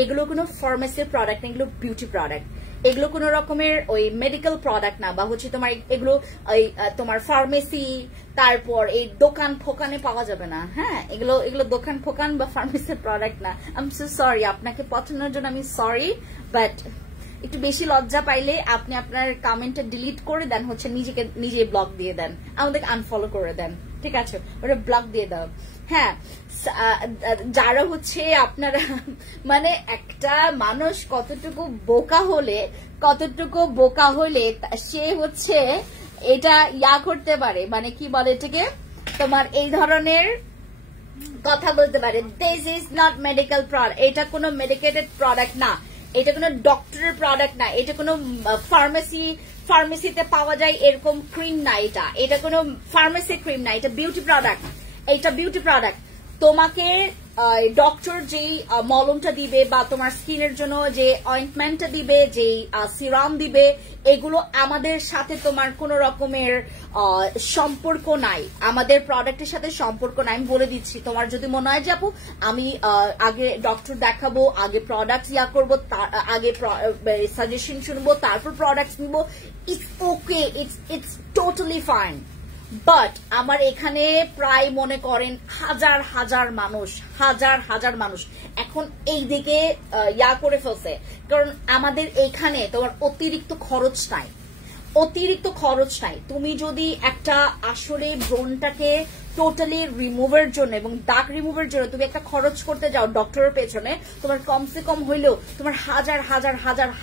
এগুলো কোনো ফার্মাসির প্রোডাক্ট না, এগুলো বিউটি প্রোডাক্ট, এগুলো কোন রকমের ওই মেডিকেল প্রোডাক্ট না, বা হচ্ছে তোমার এগুলো তোমার ফার্মেসি তারপর এই দোকান ফোকানে পাওয়া যাবে না। হ্যাঁ, এগুলো দোকান ফোকান বা ফার্মেসির প্রোডাক্ট না। আই এম সো সরি, আপনাকে পছন্দের জন্য আমি সরি, বাট একটু বেশি লজ্জা পাইলে আপনি আপনার কমেন্টটা ডিলিট করে দেন, হচ্ছে নিজে ব্লক দিয়ে দেন, আমাদের আনফলো করে দেন, ঠিক আছে? ওটা ব্লক দিয়ে দাও। হ্যাঁ, যারা হচ্ছে আপনারা মানে একটা মানুষ কতটুকু বোকা হলে সে হচ্ছে এটা করতে পারে, মানে কি বলে এটাকে, তোমার এই ধরনের কথা বলতে পারে। This is not medical product, এটা কোনো মেডিকেটেড প্রোডাক্ট না, এটা কোনো ডক্টরের প্রোডাক্ট না, এটা কোনো ফার্মেসিতে পাওয়া যায় এরকম ক্রিম না, এটা কোনো ফার্মেসি ক্রিম না, এটা বিউটি প্রোডাক্ট। এটা বিউটি প্রোডাক্ট। তোমাকে ডক্টর যেই মলমটা দিবে বা তোমার স্কিনের জন্য যে অয়েন্টমেন্টটা দিবে, যে সিরাম দিবে, এগুলো আমাদের সাথে তোমার কোন রকমের সম্পর্ক নাই, আমাদের প্রোডাক্টের সাথে সম্পর্ক নাই। আমি বলে দিচ্ছি, তোমার যদি মনে হয় যে আপু আমি আগে ডক্টর দেখাবো, আগে প্রোডাক্ট করবো, আগে সাজেশন শুনবো, তারপর প্রোডাক্ট নিবো, it's okay, it's totally fine. But আমার এখানে প্রায় মনে করেন হাজার হাজার মানুষ এখন এই দিকে করে ফেলছে, কারণ আমাদের এখানে তোমার অতিরিক্ত খরচ নাই। তুমি যদি একটা আসলে ব্রণটাকে টোটালি রিমুভের জন্য এবং দাগ রিমুভের জন্য তুমি একটা খরচ করতে যাও ডক্টরের পেছনে, তোমার কমসে কম হইলেও তোমার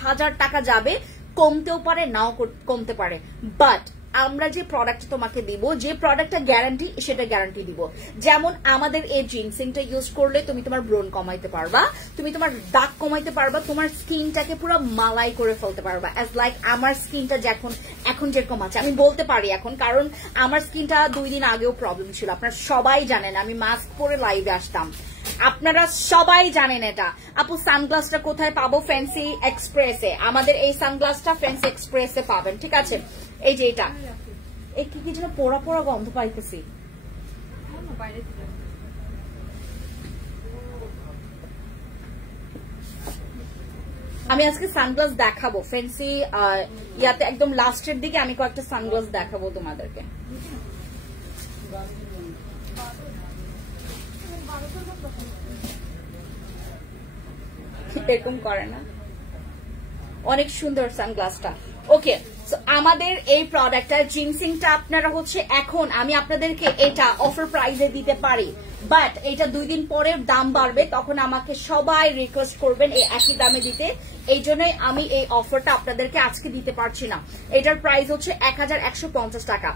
হাজার টাকা যাবে, কমতেও পারে নাও কমতে পারে। বাট আমরা যে প্রোডাক্ট তোমাকে দিব, যে প্রোডাক্টটা গ্যারান্টি, সেটা গ্যারান্টি দিব। যেমন আমাদের এই জিনসিংটা ইউজ করলে তুমি তোমার ব্রণ কমাইতে পারবা, তুমি তোমার দাগ কমাইতে পারবা, তোমার স্কিনটাকে পুরো মালাই করে ফেলতে পারবা। অ্যাজ লাইক আমার স্কিনটা এখন যেরকম আছে, আমি বলতে পারি এখন, কারণ আমার স্কিনটা 2 দিন আগেও প্রবলেম ছিল। আপনারা সবাই জানেন আমি মাস্ক পরে লাইভে আসতাম, আপনারা সবাই জানেন এটা। আপু সানগ্লাসটা কোথায় পাবো? ফ্যান্সি এক্সপ্রেসে। আমাদের এই সানগ্লাসটা ফ্যান্সি এক্সপ্রেসে পাবেন, ঠিক আছে? এই যে এটা, এই কি যেন পোড়া গন্ধ পাইতেছি। আমি আজকে সানগ্লাস দেখাবো ফ্যান্সি ইয়াতে, একদম লাস্টের দিকে আমি কয়েকটা সানগ্লাস দেখাবো তোমাদেরকে। এরকম করে না, অনেক সুন্দর সানগ্লাসটা। ওকে, আমাদের এই প্রোডাক্টটা জিনসিংটা আপনারা হচ্ছে এখন আমি আপনাদেরকে এটা অফার প্রাইসে দিতে পারি, বাট এটা 2 দিন পরে দাম বাড়বে, তখন আমাকে সবাই রিকোয়েস্ট করবেন এই একই দামে দিতে। এই জন্যই আমি এই অফারটা আপনাদেরকে আজকে দিতে পারছি না। এটার প্রাইস হচ্ছে 1150 টাকা।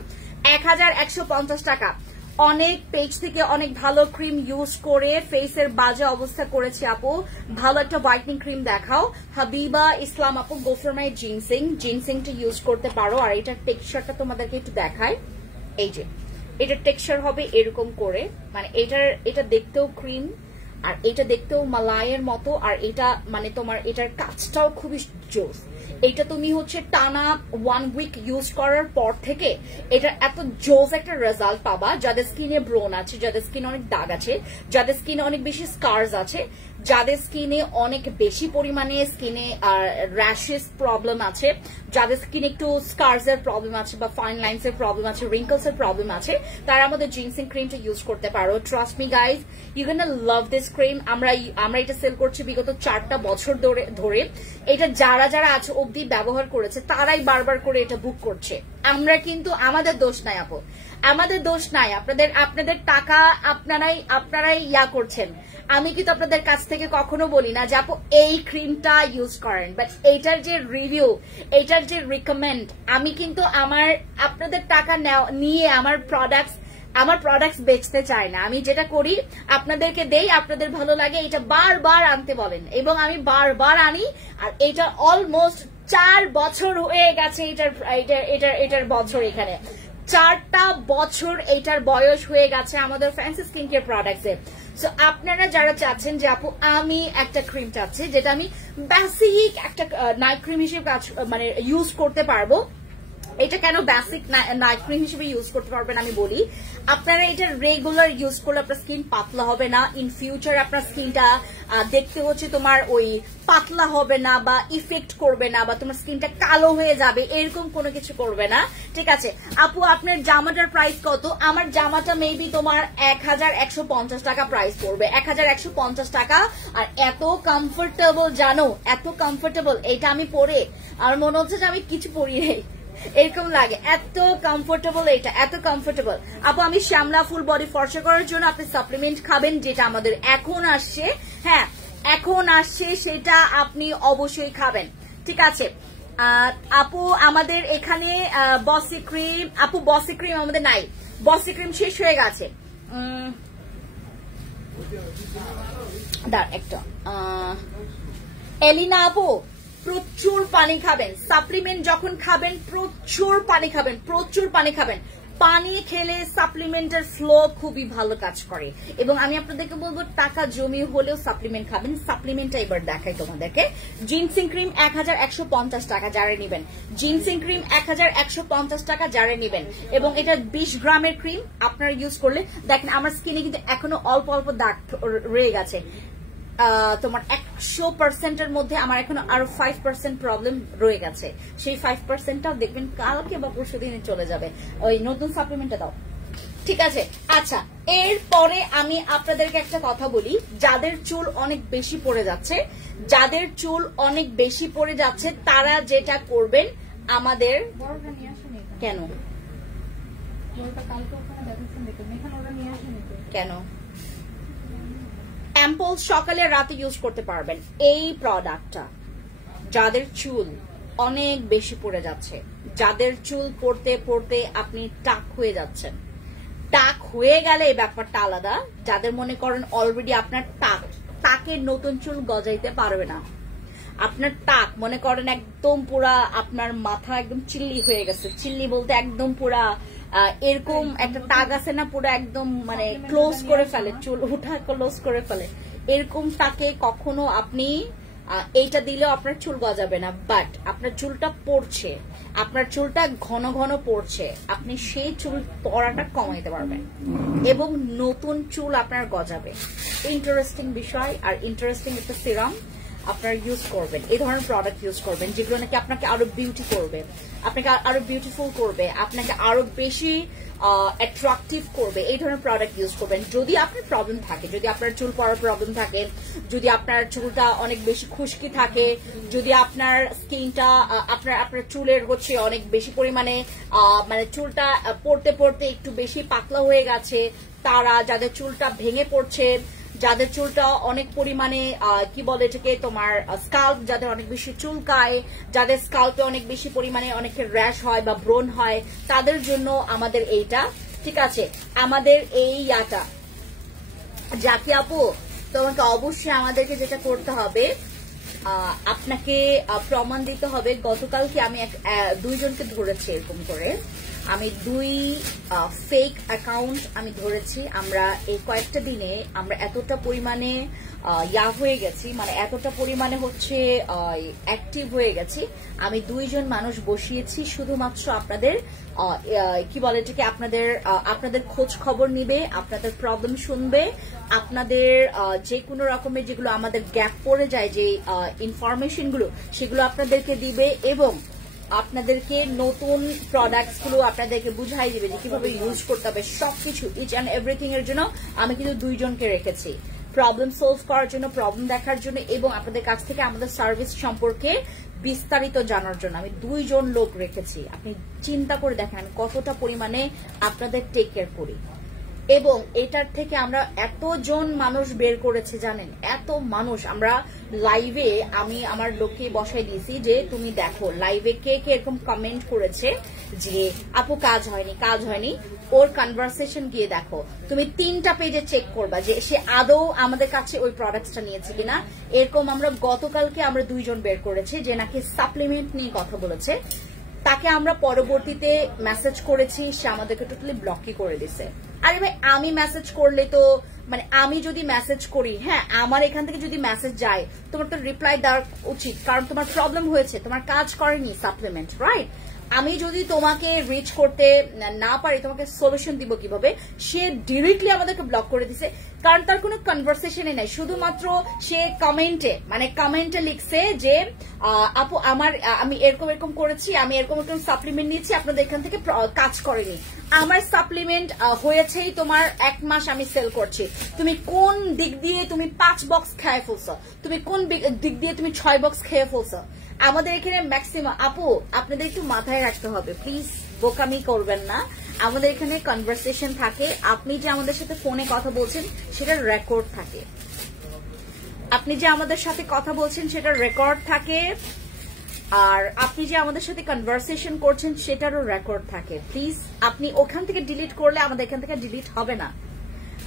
1150 টাকা। অনেক পেজ থেকে অনেক ভালো ক্রিম ইউজ করে ফেসের বাজে অবস্থা করেছি আপু, ভালো একটা হোয়াইটনিং ক্রিম দেখাও। হাবিবা ইসলাম আপু, গো ফর মাই জিনসিংটা ইউজ করতে পারো। আর এটার টেক্সচারটা তোমাদেরকে একটু দেখাই। এই যে এটার টেক্সচার হবে এরকম করে, মানে এটা দেখতেও ক্রিম, আর এটা দেখতেও মালাইয়ের মতো, আর এটা মানে তোমার এটার কাজটাও খুবই জোস। এটা তুমি হচ্ছে টানা 1 উইক ইউজ করার পর থেকে এটা এত জোস একটা রেজাল্ট পাবা। যাদের স্কিনে ব্রণ আছে, যাদের স্কিনে অনেক দাগ আছে, যাদের স্কিনে অনেক বেশি স্কার্স আছে, যাদের স্কিনে অনেক বেশি পরিমাণে স্কিনে র্যাশেস প্রবলেম আছে, যাদের স্কিনে একটু স্কার্স এর প্রবলেম আছে বা ফাইন লাইন্স এর প্রবলেম আছে, রিঙ্কলস এর প্রবলেম আছে, তারা আমাদের জিনসিং ক্রিমটা ইউজ করতে পারো। Trust me guys, you gonna love this cream. আমরা এটা সেল করছি বিগত 4টা বছর ধরে। এটা যারা আছে অবধি ব্যবহার করেছে তারাই বারবার করে এটা বুক করছে। আমরা কিন্তু আমাদের দোষ নাই আপু, আমাদের দোষ নাই। আপনাদের টাকা আপনারাই করছেন। আমি কিন্তু আপনাদের কাছ থেকে কখনো বলি না যে আপু এই ক্রিমটা ইউজ করেন, বাট এইটার যে রিভিউ, এইটার যে রিকমেন্ড, আমি কিন্তু আপনাদের টাকা নিয়ে আমার প্রোডাক্টস বেচতে চাই না। আমি যেটা করি আপনাদেরকে দেই, আপনাদের ভালো লাগে, এটা বারবার আনতে বলেন এবং আমি বারবার আনি। আর এটা অলমোস্ট 4 বছর হয়ে গেছে, এটার বছর, এখানে 4টা বছর এটার বয়স হয়ে গেছে আমাদের ফ্যান্সি স্কিন কেয়ার প্রোডাক্টসে। সো আপনারা যারা চাচ্ছেন যে আপু আমি একটা ক্রিম চাচ্ছি যেটা আমি বেসিক একটা নাইট ক্রিম হিসেবে মানে ইউজ করতে পারবো, এটা কেন বেসিক নাইট ক্রিম হিসেবে ইউজ করতে পারবেন আমি বলি। আপনারা এটা রেগুলার ইউজ করলে আপনার স্কিন পাতলা হবে না, ইন ফিউচার আপনার স্কিনটা দেখতে হচ্ছে তোমার ওই পাতলা হবে না বা ইফেক্ট করবে না বা তোমার স্কিনটা কালো হয়ে যাবে, এরকম কোনো কিছু করবে না, ঠিক আছে? আপু আপনার জামাটার প্রাইস কত? আমার জামাটা মেবি তোমার 1150 টাকা প্রাইস পড়বে, 1150 টাকা। আর এত কমফোর্টেবল, জানো এত কমফোর্টেবল, এটা আমি পরে আমার মনে হচ্ছে যে আমি কিছু পরি নেই, এরকম লাগে, এত কমফোর্টেবল এটা, এত কমফোর্টেবল। আপু আমি শ্যামলা ফুল বডি ফর্সা করার জন্য আপনি সাপ্লিমেন্ট খাবেন, যেটা আমাদের এখন আসছে, হ্যাঁ এখন আসছে, সেটা আপনি অবশ্যই খাবেন, ঠিক আছে? আপু আমাদের এখানে বসি ক্রিম, আপু বসি ক্রিম আমাদের নাই, বসি ক্রিম শেষ হয়ে গেছে। একটা এলিনা আপু প্রচুর পানি খাবেন, সাপ্লিমেন্ট যখন খাবেন প্রচুর পানি খাবেন, প্রচুর পানি খাবেন। পানি খেলে সাপ্লিমেন্টের ফ্লো খুবই ভালো কাজ করে এবং আমি আপনাদেরকে বলবো টাকা জমি হলেও সাপ্লিমেন্ট খাবেন। সাপ্লিমেন্টটা এবার দেখাই তোমাদেরকে। জিনসিং ক্রিম 1150 টাকা যারা নেবেন, জিনসিং ক্রিম 1150 টাকা যারা নেবেন এবং এটা 20 গ্রামের ক্রিম আপনারা ইউজ করলে দেখেন আমার স্কিনে কিন্তু এখনো অল্প অল্প দাগ রয়ে গেছে। তোমার 100%-এর মধ্যে আমার এখনো আরো 5% প্রবলেম রয়ে গেছে, সেই 5%টাও দেখবেন কালকে বা পরশু দিনে চলে যাবে। ওই নতুন সাপ্লিমেন্টটা দাও, ঠিক আছে? আচ্ছা, এরপরে আমি আপনাদেরকে একটা কথা বলি, যাদের চুল অনেক বেশি পড়ে যাচ্ছে, যাদের চুল অনেক বেশি পড়ে যাচ্ছে তারা যেটা করবেন, আমাদের কেন কেন অ্যাম্পল সকালে রাতে ইউজ করতে পারবেন এই প্রোডাক্টটা। যাদের চুল অনেক বেশি পড়ে যাচ্ছে, যাদের চুল পড়তে পড়তে আপনি টাক হয়ে যাচ্ছেন, টাক হয়ে গেলে এই ব্যাপারটা আলাদা। যাদের মনে করেন অলরেডি আপনার টাকের নতুন চুল গজাইতে পারবে না, আপনার টাক মনে করেন একদম পুরা আপনার মাথা একদম চিল্লি হয়ে গেছে, চিল্লি বলতে একদম পুরা এরকম একটা টাক আছে না, পুরো একদম মানে ক্লোজ করে ফেলে, চুল উঠা ক্লোজ করে ফেলে, এরকম টাকে কখনো আপনি এইটা দিলেও আপনার চুল গজাবে না। বাট আপনার চুলটা পড়ছে, আপনার চুলটা ঘন ঘন পড়ছে, আপনি সেই চুল পড়াটা কমাইতে পারবেন এবং নতুন চুল আপনার গজাবে। ইন্টারেস্টিং বিষয় আর ইন্টারেস্টিং একটা সিরাম আপনারা ইউজ করবেন, এই ধরনের প্রোডাক্ট ইউজ করবেন যেগুলো নাকি আপনাকে আরো বিউটি করবে, আপনাকে আরো বিউটিফুল করবে, আপনাকে আরো বেশি অ্যাট্রাকটিভ করবে। এই ধরনের প্রোডাক্ট ইউজ করবেন। যদি আপনার প্রবলেম থাকে, যদি আপনার চুল পড়ার প্রবলেম থাকে, যদি আপনার চুলটা অনেক বেশি খুশকি থাকে, যদি আপনার স্কিনটা আপনার চুলের হচ্ছে অনেক বেশি পরিমাণে মানে চুলটা পড়তে পড়তে একটু বেশি পাতলা হয়ে গেছে, তারা যাদের চুলটা ভেঙে পড়ছে, যাদের চুলটা অনেক পরিমাণে কি বলে এটাকে তোমার স্কাল্প, যাদের অনেক বেশি চুলকায়, যাদের স্কাল্পে অনেক বেশি পরিমাণে অনেকের র্যাশ হয় বা ব্রণ হয়, তাদের জন্য আমাদের এইটা, ঠিক আছে? আমাদের এই ইয়াটা জাকি আপু, তোমাকে অবশ্যই আমাদেরকে যেটা করতে হবে, আপনাকে প্রমাণ দিতে হবে। গতকালকে আমি দুইজনকে ধরেছি এরকম করে, আমি 2 ফেক অ্যাকাউন্ট আমি ধরেছি। আমরা এই কয়েকটা দিনে আমরা এতটা পরিমাণে হয়ে গেছি, মানে এতটা পরিমাণে হচ্ছে অ্যাক্টিভ হয়ে গেছি। আমি 2 জন মানুষ বসিয়েছি শুধুমাত্র আপনাদের কি বলে এটাকে আপনাদের খোঁজ খবর নিবে, আপনাদের প্রবলেম শুনবে, আপনাদের যে কোনো রকমের যেগুলো আমাদের গ্যাপ পড়ে যায় যে ইনফরমেশন গুলো সেগুলো আপনাদেরকে দিবে এবং আপনাদেরকে নতুন প্রোডাক্টস গুলো আপনাদেরকে বুঝাই দিবে যে কিভাবে ইউজ করতে হবে। সবকিছু ইচ অ্যান্ড এভরিথিং এর জন্য আমি কিন্তু 2 জনকে রেখেছি, প্রবলেম সলভ করার জন্য, প্রবলেম দেখার জন্য এবং আপনাদের কাছ থেকে আমাদের সার্ভিস সম্পর্কে বিস্তারিত জানার জন্য আমি 2 জন লোক রেখেছি। আপনি চিন্তা করে দেখেন আমি কতটা পরিমাণে আপনাদের টেক কেয়ার করি এবং এটার থেকে আমরা এতজন মানুষ বের করেছি জানেন, এত মানুষ। আমরা লাইভে আমি আমার লোককে বসাই দিয়েছি যে তুমি দেখো লাইভে কে কে এরকম কমেন্ট করেছে যে আপু কাজ হয়নি, কাজ হয়নি, ওর কনভারসেশন গিয়ে দেখো, তুমি 3টা পেজে চেক করবা যে সে আদৌ আমাদের কাছে ওই প্রোডাক্টটা নিয়েছে কিনা। এরকম আমরা গতকালকে আমরা 2 জন বের করেছি যে নাকি সাপ্লিমেন্ট নিয়ে কথা বলেছে, তাকে আমরা পরবর্তীতে মেসেজ করেছি, সে আমাদেরকে টোটালি ব্লকই করে দিছে। আরে ভাই আমি মেসেজ করলে তো মানে আমি যদি মেসেজ করি, হ্যাঁ আমার এখান থেকে যদি মেসেজ যায় তোমার তো রিপ্লাই দেওয়া উচিত, কারণ তোমার প্রবলেম হয়েছে, তোমার কাজ করেনি সাপ্লিমেন্ট, রাইট? আমি যদি তোমাকে রিচ করতে না পারি তোমাকে সলিউশন দিব কিভাবে? সে ডিরেক্টলি আমাদেরকে ব্লক করে দিছে, কারণ তার কোনো কনভারসেশনে নাই, শুধুমাত্র সে কমেন্টে লিখছে যে আপু আমি এরকম এরকম করেছি, আমি এরকম এরকম সাপ্লিমেন্ট নিয়েছি, আপনাদের এখান থেকে কাজ করেনি, আমার সাপ্লিমেন্ট হয়েছেই তোমার 1 মাস আমি সেল করছি, তুমি কোন দিক দিয়ে তুমি 5 বক্স খেয়ে ফেলছো, তুমি কোন দিক দিয়ে তুমি 6 বক্স খেয়ে ফেলছো। আমাদের এখানে ম্যাক্সিমাম আপু আপনাদের একটু মাথায় রাখতে হবে, প্লিজ বোকামি করবেন না। আমাদের এখানে কনভারসেশন থাকে, আপনি যে আমাদের সাথে ফোনে কথা বলছেন সেটার রেকর্ড থাকে, আপনি যে আমাদের সাথে কথা বলছেন সেটার রেকর্ড থাকে, আর আপনি যে আমাদের সাথে কনভারসেশন করছেন সেটারও রেকর্ড থাকে। প্লিজ আপনি ওখান থেকে ডিলিট করলে আমাদের এখান থেকে ডিলিট হবে না।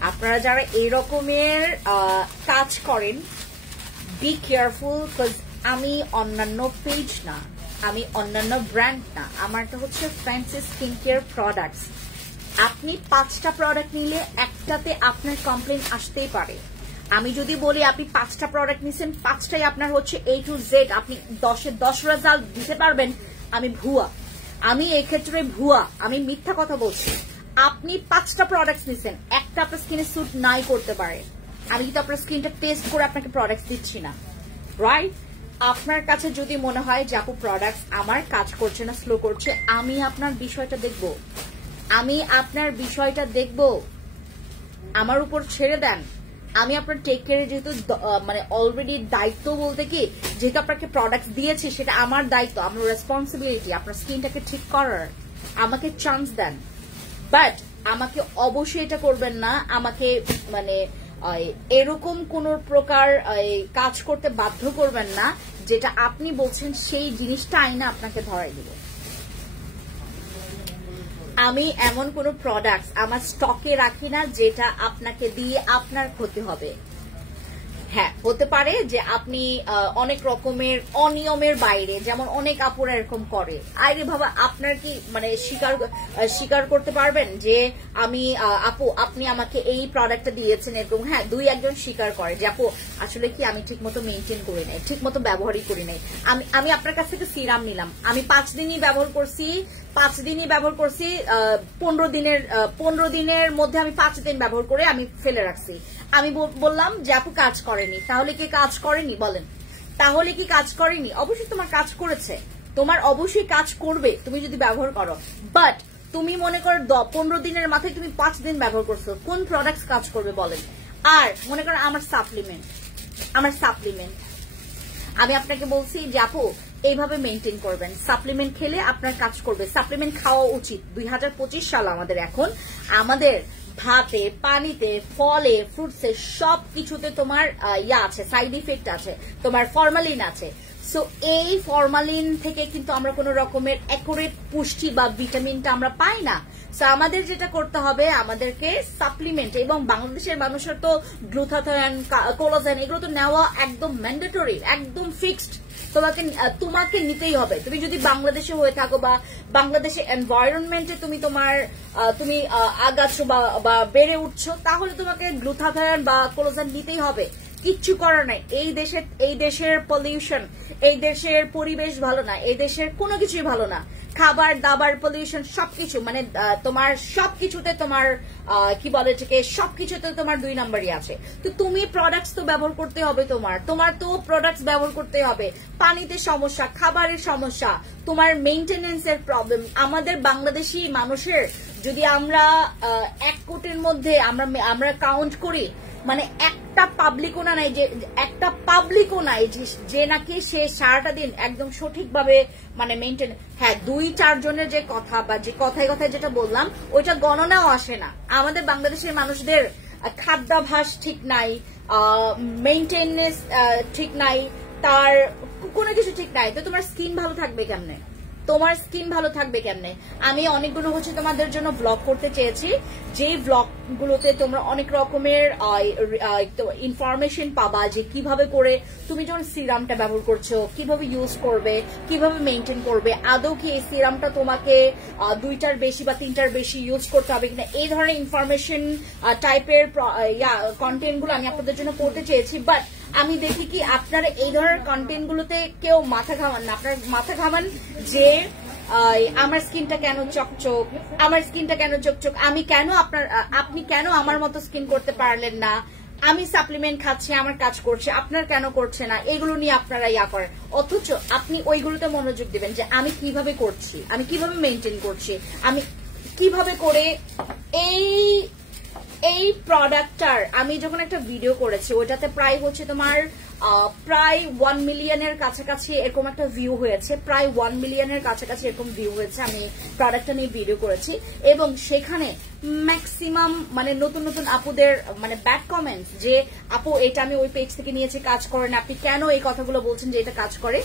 আপনারা যারা এই রকমের কাজ করেন বি কেয়ারফুল, বিকজ আমি অন্যান্য পেজ না, আমি অন্যান্য ব্র্যান্ড না, আমারটা হচ্ছে ফ্যান্সি স্কিন কেয়ার প্রোডাক্টস। আপনি 5টা প্রোডাক্ট নিলে একটাতে আপনার কমপ্লেন আসতেই পারে। আমি যদি বলি আপনি 5টা প্রোডাক্ট নিছেন, 5টাই আপনার হচ্ছে A to Z, আপনি 10-এ 10 রেজাল্ট দিতে পারবেন, আমি ভুয়া, আমি এক্ষেত্রে ভুয়া, আমি মিথ্যা কথা বলছি। আপনি 5টা প্রোডাক্ট নিছেন, একটা আপনার স্কিনে স্যুট নাই করতে পারে, আমি কিন্তু আপনার স্কিনটা টেস্ট করে আপনাকে প্রোডাক্ট দিচ্ছি না, রাইট? আপনার কাছে যদি মনে হয় যে আপু প্রোডাক্ট আমার কাজ করছে না, স্লো করছে, আমি আপনার বিষয়টা দেখব, আমি আপনার বিষয়টা দেখব, আমার উপর ছেড়ে দেন। আমি আপনার টেক কেয়ারে যেহেতু মানে অলরেডি দায়িত্ব বলতে কি, যেহেতু আপনাকে প্রোডাক্ট দিয়েছি সেটা আমার দায়িত্ব, আমার রেসপন্সিবিলিটি আপনার স্কিনটাকে ঠিক করার, আমাকে চান্স দেন। বাট আমাকে অবশ্যই এটা করবেন না, আমাকে মানে এরকম কোন প্রকার কাজ করতে বাধ্য করবেন না যেটা আপনি বলছেন সেই জিনিসটা আইনা আপনাকে ধরাই দিব। আমি এমন কোন প্রোডাক্ট আমার স্টকে রাখি না যেটা আপনাকে দিয়ে আপনার ক্ষতি হবে। হ্যাঁ, হতে পারে যে আপনি অনেক রকমের অনিয়মের বাইরে, যেমন অনেক আপুরা এরকম করে, আরে বাবা আপনার কি মানে স্বীকার করতে পারবেন যে আমি আপু আপনি আমাকে এই প্রোডাক্টটা দিয়েছেন এরকম? হ্যাঁ, 2-1 স্বীকার করে যে আপু আসলে কি আমি ঠিক মতো মেনটেন করি নাই, ঠিক মতো ব্যবহারই করি নাই। আমি আপনার কাছ থেকে সিরাম নিলাম, আমি 5 দিনই ব্যবহার করছি, 15 দিনের মধ্যে আমি 5 দিন ব্যবহার করে আমি ফেলে রাখছি। আমি বললাম যে আপু কাজ করেনি, তাহলে কি কাজ করেনি বলেন? তাহলে কি কাজ করেনি? অবশ্যই তোমার কাজ করেছে, তোমার অবশ্যই কাজ করবে তুমি যদি ব্যবহার করো। বাট তুমি মনে করো 15 দিনের মাথায় তুমি 5 দিন ব্যবহার করছো, কোন প্রোডাক্ট কাজ করবে বলেন? আর মনে করো আমার সাপ্লিমেন্ট, আমি আপনাকে বলছি যে আপু এইভাবে মেনটেন করবেন, সাপ্লিমেন্ট খেলে আপনার কাজ করবে, সাপ্লিমেন্ট খাওয়া উচিত। 2025 সাল আমাদের, এখন আমাদের ভাতে, পানিতে, ফলে, ফ্রুটসে সবকিছুতে তোমার আছে, সাইড ইফেক্ট আছে, তোমার ফরমালিন আছে। সো এই ফরমালিন থেকে কিন্তু আমরা কোন রকমের অ্যাকুরেট পুষ্টি বা ভিটামিনটা আমরা পাই না। সো আমাদের যেটা করতে হবে, আমাদেরকে সাপ্লিমেন্ট, এবং বাংলাদেশের মানুষের তো গ্লুটাথায়ন, কোলাজেন এগুলো তো নেওয়া একদম ম্যান্ডেটরি, একদম ফিক্সড, তোমাকে নিতেই হবে। তুমি যদি বাংলাদেশে হয়ে থাকো বা বাংলাদেশের এনভায়রনমেন্টে তুমি আগাচ্ছো বা বেড়ে উঠছো, তাহলে তোমাকে গ্লুটাথায়ন বা কোলাজেন নিতেই হবে, কিচ্ছু করার নাই। এই দেশের পলিউশন, এই দেশের পরিবেশ ভালো না, এই দেশের কোনো কিছুই ভালো না, খাবার দাবার, পলিউশন, সবকিছু, মানে তোমার সবকিছুতে তোমার কি বলে এটাকে, সবকিছুতে তোমার 2 নম্বরই আছে। তো তুমি প্রোডাক্টস তো ব্যবহার করতে হবে, তোমার তো প্রোডাক্টস ব্যবহার করতে হবে। পানিতে সমস্যা, খাবারের সমস্যা, তোমার মেইনটেনেন্সের প্রবলেম। আমাদের বাংলাদেশি মানুষের যদি আমরা 1 কোটির মধ্যে আমরা কাউন্ট করি, মানে একটা পাবলিকও নাই যে নাকি সে সারাটা দিন একদম সঠিকভাবে মানে মেনটেন। হ্যাঁ, 2-4 জনের যে কথা বা যে কথায় যেটা বললাম, ওইটা গণনাও আসে না। আমাদের বাংলাদেশের মানুষদের খাদ্যাভ্যাস ঠিক নাই, মেইনটেনেন্স ঠিক নাই, তার কোনো কিছু ঠিক নাই। তো তোমার স্কিন ভালো থাকবে কেমনে? আমি অনেকগুলো হচ্ছে তোমাদের জন্য ব্লগ করতে চেয়েছি, যে ব্লগ গুলোতে তোমরা অনেক রকমের ইনফরমেশন পাবা, যে কিভাবে করে তুমি যখন সিরামটা ব্যবহার করছো কিভাবে ইউজ করবে, কিভাবে মেনটেন করবে, আদৌ কি এই সিরামটা তোমাকে 2টার বেশি বা 3টার বেশি ইউজ করতে হবে কিনা, এই ধরনের ইনফরমেশন টাইপের কন্টেন্ট গুলো আমি আপনাদের জন্য করতে চেয়েছি। বাট আমি দেখি কি আপনারা এই ধরনের কন্টেন্ট গুলোতে কেউ মাথা ঘামান না। আপনারা মাথা ঘামান যে আমার স্কিনটা কেন চকচক, আপনি কেন আমার মতো স্কিন করতে পারলেন না, আমি সাপ্লিমেন্ট খাচ্ছি আমার কাজ করছে, আপনার কেন করছে না, এগুলো নিয়ে আপনারা করেন। অথচ আপনি ওইগুলোতে মনোযোগ দিবেন যে আমি কিভাবে করছি, আমি কিভাবে মেনটেন করছি, আমি কিভাবে করে এই প্রোডাক্টটার। আমি যখন একটা ভিডিও করেছি ওইটাতে প্রায় হচ্ছে তোমার প্রায় 1 মিলিয়নের কাছাকাছি এরকম একটা ভিউ হয়েছে, প্রায় 1 মিলিয়নের কাছাকাছি এরকম ভিউ হয়েছে। আমি প্রোডাক্টটা নিয়ে ভিডিও করেছি এবং সেখানে ম্যাক্সিমাম মানে নতুন আপুদের মানে ব্যাড কমেন্টস, যে আপু এটা আমি ওই পেজ থেকে নিয়েছি, কাজ করে না, আপনি কেন এই কথাগুলো বলছেন যে এটা কাজ করে।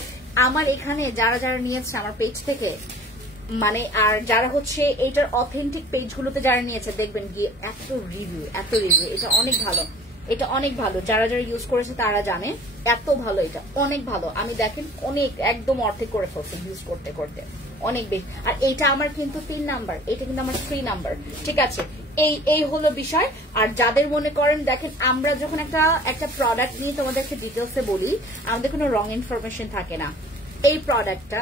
আমার এখানে যারা নিয়েছে আমার পেজ থেকে, মানে আর যারা হচ্ছে এইটার অথেন্টিক পেজগুলোতে যারা নিয়েছে, দেখবেন গিয়ে এত রিভিউ, এটা অনেক ভালো। এটা অনেক ভালো, যারা যারা ইউজ করেছে তারা জানে এত ভালো, এটা অনেক ভালো। আমি দেখেন অনেক একদম অর্ধেক করে ফেলছি ইউজ করতে করতে, অনেক বেশি। আর এইটা আমার কিন্তু 3 নাম্বার, এটা কিন্তু আমার 3 নাম্বার, ঠিক আছে। এই হলো বিষয়। আর যাদের মনে করেন, দেখেন আমরা যখন একটা প্রোডাক্ট নিয়ে তোমাদেরকে ডিটেলসে বলি, আমাদের কোনো রং ইনফরমেশন থাকে না। এই প্রোডাক্টটা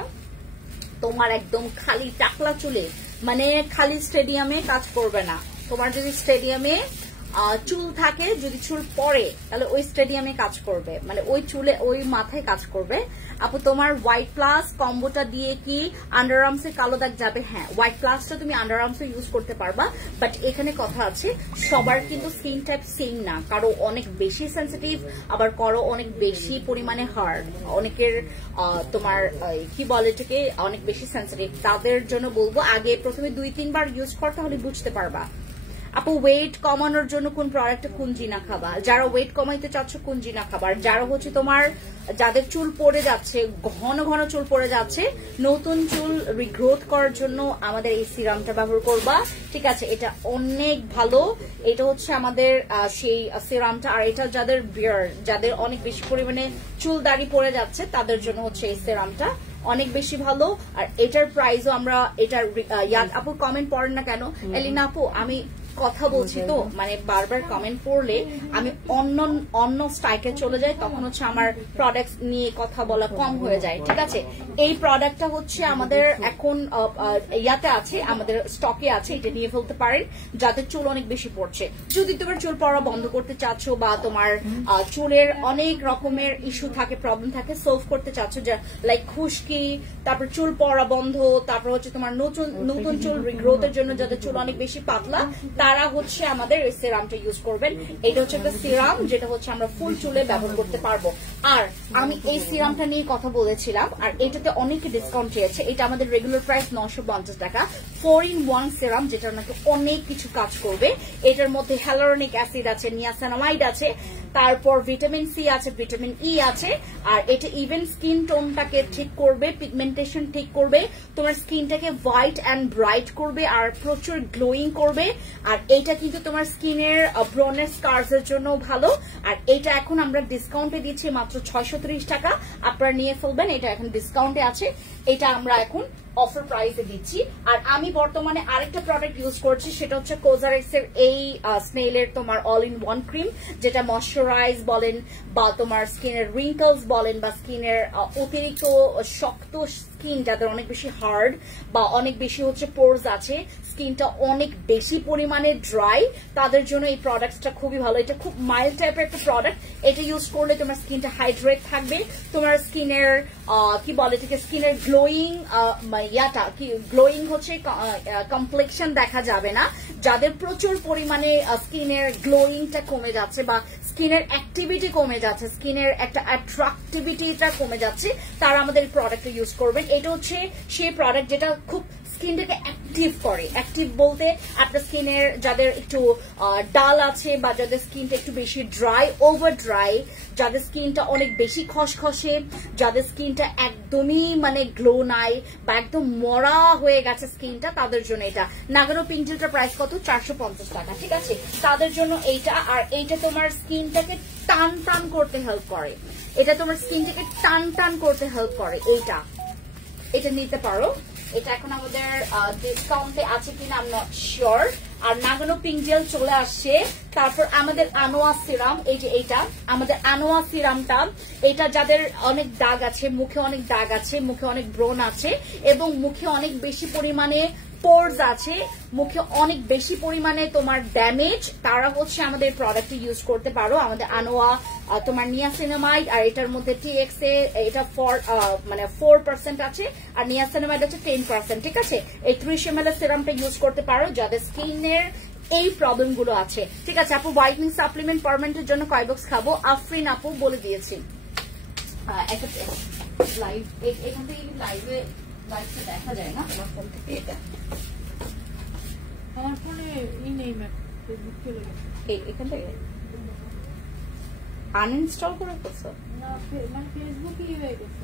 তোমার একদম খালি টাকলা চুলে, মানে খালি স্টেডিয়ামে কাজ করবে না। তোমার যদি স্টেডিয়ামে চুল থাকে, যদি চুল পড়ে, তাহলে ওই স্টেডিয়ামে কাজ করবে, মানে ওই চুলে ওই মাথায় কাজ করবে। আপু তোমার হোয়াইট প্লাস কম্বোটা দিয়ে কি আন্ডার আর্মসে কালো দাগ যাবে? হ্যাঁ, হোয়াইট প্লাসটা তুমি আন্ডার আর্মসে ইউজ করতে পারবা, বাট এখানে কথা আছে সবার কিন্তু স্কিন টাইপ সেম না, কারো অনেক বেশি সেন্সিটিভ, আবার কারো অনেক বেশি পরিমাণে হার্ড, অনেকের তোমার কি বলে এটাকে অনেক বেশি সেন্সিটিভ। তাদের জন্য বলবো আগে প্রথমে 2-3 বার ইউজ কর, তাহলে বুঝতে পারবা। আপু ওয়েট কমানোর জন্য কোন প্রোডাক্টে কোন জিনা খাবা? যারা ওয়েট কমাইতে চাচ্ছ কোন জিনা খাবার, যারা হচ্ছে তোমার যাদের চুল পড়ে যাচ্ছে, ঘন ঘন চুল পড়ে যাচ্ছে, নতুন চুল রিগ্রোথ করার জন্য আমাদের এই সিরামটা ব্যবহার করবা, ঠিক আছে। এটা অনেক ভালো, এটা হচ্ছে আমাদের সেই সিরামটা। আর এটা যাদের বিয়ার, যাদের অনেক বেশি পরিমাণে চুল দাড়ি পড়ে যাচ্ছে, তাদের জন্য হচ্ছে এই সিরামটা অনেক বেশি ভালো। আর এটার প্রাইসও আমরা এটার আপু কমেন্ট পড়েন না কেন? এলিনা আপু আমি কথা বলছি তো, মানে বারবার কমেন্ট পড়লে আমি অন্য স্ট্রাইকে চলে যাই, তখন হচ্ছে আমার প্রোডাক্ট নিয়ে কথা বলা কম হয়ে যায়, ঠিক আছে। এই প্রোডাক্টটা হচ্ছে আমাদের এখন ইয়াতে আছে, আমাদের স্টকে আছে, এটা নিয়ে ফেলতে পারেন যাদের চুল অনেক বেশি পড়ছে। যদি তোমার চুল পড়া বন্ধ করতে চাচ্ছ, বা তোমার চুলের অনেক রকমের ইস্যু থাকে, প্রবলেম থাকে, সলভ করতে চাচ্ছ, যা লাইক খুশকি, তারপর চুল পড়া বন্ধ, তারপর হচ্ছে তোমার নতুন চুল রিগ্রোথের জন্য যাদের চুল অনেক বেশি পাতলা, তারা হচ্ছে আমাদের এই সিরামটা ইউজ করবেন। এটা হচ্ছে একটা সিরাম যেটা হচ্ছে আমরা ফুল চুলে ব্যবহার করতে পারবো। আর আমি এই সিরামটা নিয়ে কথা বলেছিলাম, আর এটাতে অনেক ডিসকাউন্ট চেয়েছে। এটা আমাদের রেগুলার প্রাইস 950 টাকা, 4-in-1 সিরাম, যেটা নাকি অনেক কিছু কাজ করবে। এটার মধ্যে হ্যালোরনিক অ্যাসিড আছে, নিয়াসিনামাইড আছে, তারপর ভিটামিন সি আছে, ভিটামিন ই আছে। আর এটা ইভেন স্কিন টোনটাকে ঠিক করবে, পিগমেন্টেশন ঠিক করবে, তোমার স্কিনটাকে হোয়াইট অ্যান্ড ব্রাইট করবে, আর প্রচুর গ্লোয়িং করবে। আর এটা কিন্তু তোমার স্কিনের ব্রনের স্কার্স এর জন্য ভালো। আর এটা এখন আমরা ডিসকাউন্টে দিচ্ছি মাত্র 630 টাকা, আপনারা নিয়ে ফেলবেন, এটা এখন ডিসকাউন্টে আছে, এটা আমরা এখন অফার প্রাইসে দিচ্ছি। আর আমি বর্তমানে আরেকটা প্রোডাক্ট ইউজ করছি, সেটা হচ্ছে কোজারেক্স এর এই স্নেইলের তোমার অল ইন ওয়ান ক্রিম, যেটা ময়শ্চারাইজ বলেন, বা তোমার স্কিনের রিঙ্কলস বলেন, বা স্কিনের অতিরিক্ত শক্ত স্কিন, যাদের অনেক বেশি হার্ড বা অনেক বেশি হচ্ছে পোরস আছে, স্কিনটা অনেক বেশি পরিমাণে ড্রাই, তাদের জন্য এই প্রোডাক্টটা খুবই ভালো। এটা খুব মাইল্ড টাইপের একটা প্রোডাক্ট, এটা ইউজ করলে তোমার স্কিনটা হাইড্রেট থাকবে, তোমার স্কিনের কি বলে এটাকে, স্কিনের গ্লোয়িং ইয়াটা কি গ্লোয়িং হচ্ছে, কমপ্লেকশন দেখা যাবে না। যাদের প্রচুর পরিমাণে স্কিনের গ্লোয়িংটা কমে যাচ্ছে, বা স্কিনের অ্যাক্টিভিটি কমে যাচ্ছে, স্কিনের একটা অ্যাট্রাকটিভিটিটা কমে যাচ্ছে, তারা আমাদের প্রোডাক্টটা ইউজ করবেন। এটা হচ্ছে সেই প্রোডাক্ট যেটা খুব স্কিনটাকে অ্যাক্টিভ করে। অ্যাক্টিভ বলতে আপনার স্কিনের যাদের একটু ডাল আছে, বা যাদের স্কিনটা একটু বেশি ড্রাই, ওভার ড্রাই, যাদের স্কিনটা অনেক বেশি খসখসে, যাদের স্কিনটা একদমই মানে গ্লো নাই, বা একদম মরা হয়ে গেছে স্কিনটা, তাদের জন্য এটা। নাগানো পিঙ্ক জেলটার প্রাইস কত? 450 টাকা, ঠিক আছে, তাদের জন্য এইটা। আর এইটা তোমার স্কিনটাকে টান টান করতে হেল্প করে, এটা তোমার স্কিনটাকে টান টান করতে হেল্প করে। এটা নিতে পারো, এটা এখন আমাদের ডিসকাউন্টে আছে কিনা আমি নট শিওর। আর নাগানো পিঙ্ক জেল চলে আসছে। তারপর আমাদের আনোয়া সিরাম, এই যে এইটা আমাদের আনোয়া সিরামটা, এটা যাদের অনেক দাগ আছে, মুখে অনেক দাগ আছে, মুখে অনেক ব্রণ আছে, এবং মুখে অনেক বেশি পরিমাণে পোরস আছে, মুখে অনেক বেশি পরিমাণে তোমার ড্যামেজ, তারা হচ্ছে আমাদের প্রোডাক্টটি ইউজ করতে পারো। আমাদের আনোয়া তোমার নিয়াসিনামাইড, আর এটার মধ্যে টিএক্স এ এটা 4% আছে, আর নিয়াসিনামাইড হচ্ছে 10%, ঠিক আছে। এই 30 ml সিরামটা ইউজ করতে পারো যাদের স্কিনের এই প্রবলেম গুলো আছে, ঠিক আছে। আপু হোয়াইটনিং সাপ্লিমেন্ট পার্মানেন্টের জন্য কয় বক্স খাবো? আফরিন আপু বলে দিয়েছি। লাইভ এখান থেকে লাইভে দেখা যায় না আমার ফোন থেকে, এটা আমার ফোনে ফেসবুক চলে গেছে, এখান থেকে আনইনস্টল করে ফেলছো? না, মানে ফেসবুকই হয়ে গেছে।